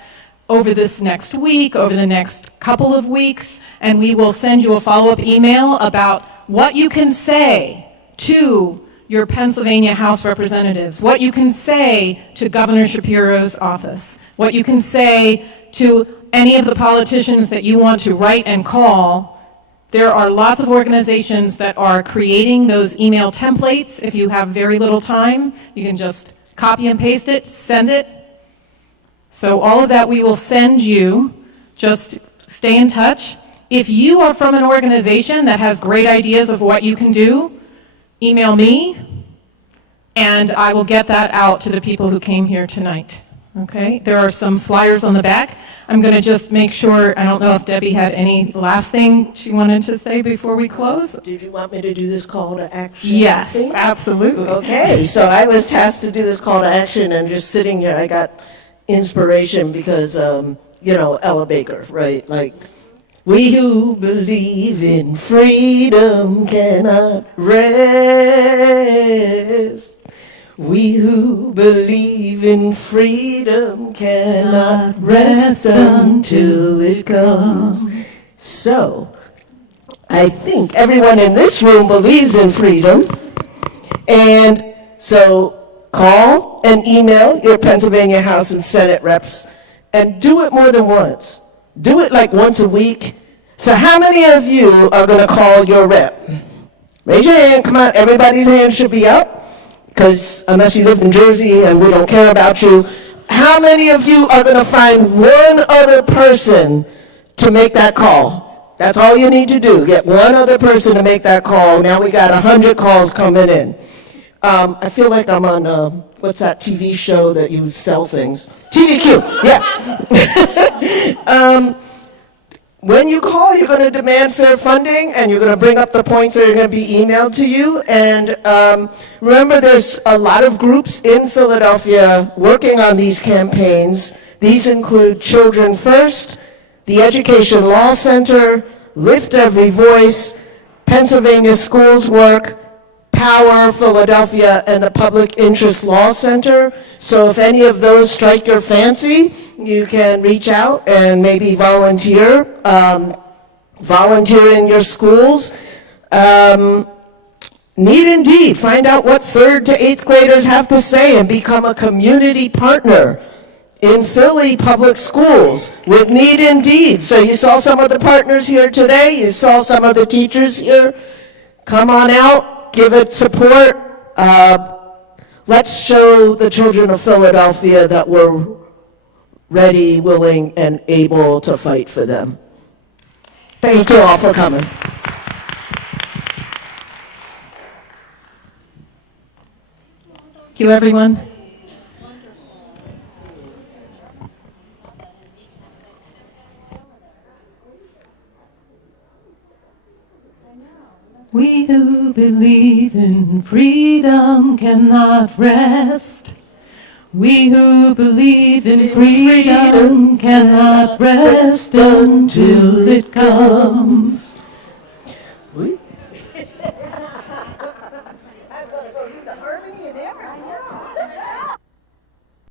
over this next week, over the next couple of weeks, and we will send you a follow-up email about what you can say to your Pennsylvania House representatives, what you can say to Governor Shapiro's office, what you can say to any of the politicians that you want to write and call. There are lots of organizations that are creating those email templates. If you have very little time, you can just copy and paste it, send it. So all of that we will send you. Just stay in touch. If you are from an organization that has great ideas of what you can do, email me, and I will get that out to the people who came here tonight. Okay, there are some flyers on the back. I'm going to just make sure, I don't know if Debbie had any last thing she wanted to say before we close. Did you want me to do this call to action? Yes, absolutely. Okay, so I was tasked to do this call to action, and just sitting here, I got inspiration because, Ella Baker, right? Like, we who believe in freedom cannot rest. We who believe in freedom cannot rest until it comes. So, I think everyone in this room believes in freedom. And so, call and email your Pennsylvania House and Senate reps, and do it more than once. Do it like once a week. So how many of you are going to call your rep? Raise your hand. Come on, everybody's hand should be up. Because unless you live in Jersey and we don't care about you, how many of you are going to find one other person to make that call? That's all you need to do. Get one other person to make that call. Now we got 100 calls coming in. I feel like I'm on, what's that TV show that you sell things? TVQ, yeah. When you call, you're going to demand fair funding, and you're going to bring up the points that are going to be emailed to you. And remember, there's a lot of groups in Philadelphia working on these campaigns. These include Children First, the Education Law Center, Lift Every Voice, Pennsylvania Schools Work, Power Philadelphia, and the Public Interest Law Center. So if any of those strike your fancy, you can reach out and maybe volunteer in your schools. Need Indeed. Find out what 3rd to 8th graders have to say and become a community partner in Philly public schools with Need Indeed. So you saw some of the partners here today. You saw some of the teachers here. Come on out, give it support. Let's show the children of Philadelphia that we're ready, willing, and able to fight for them. Thank you all for coming. Thank you, everyone. We who believe in freedom cannot rest. We who believe in freedom cannot rest until it comes.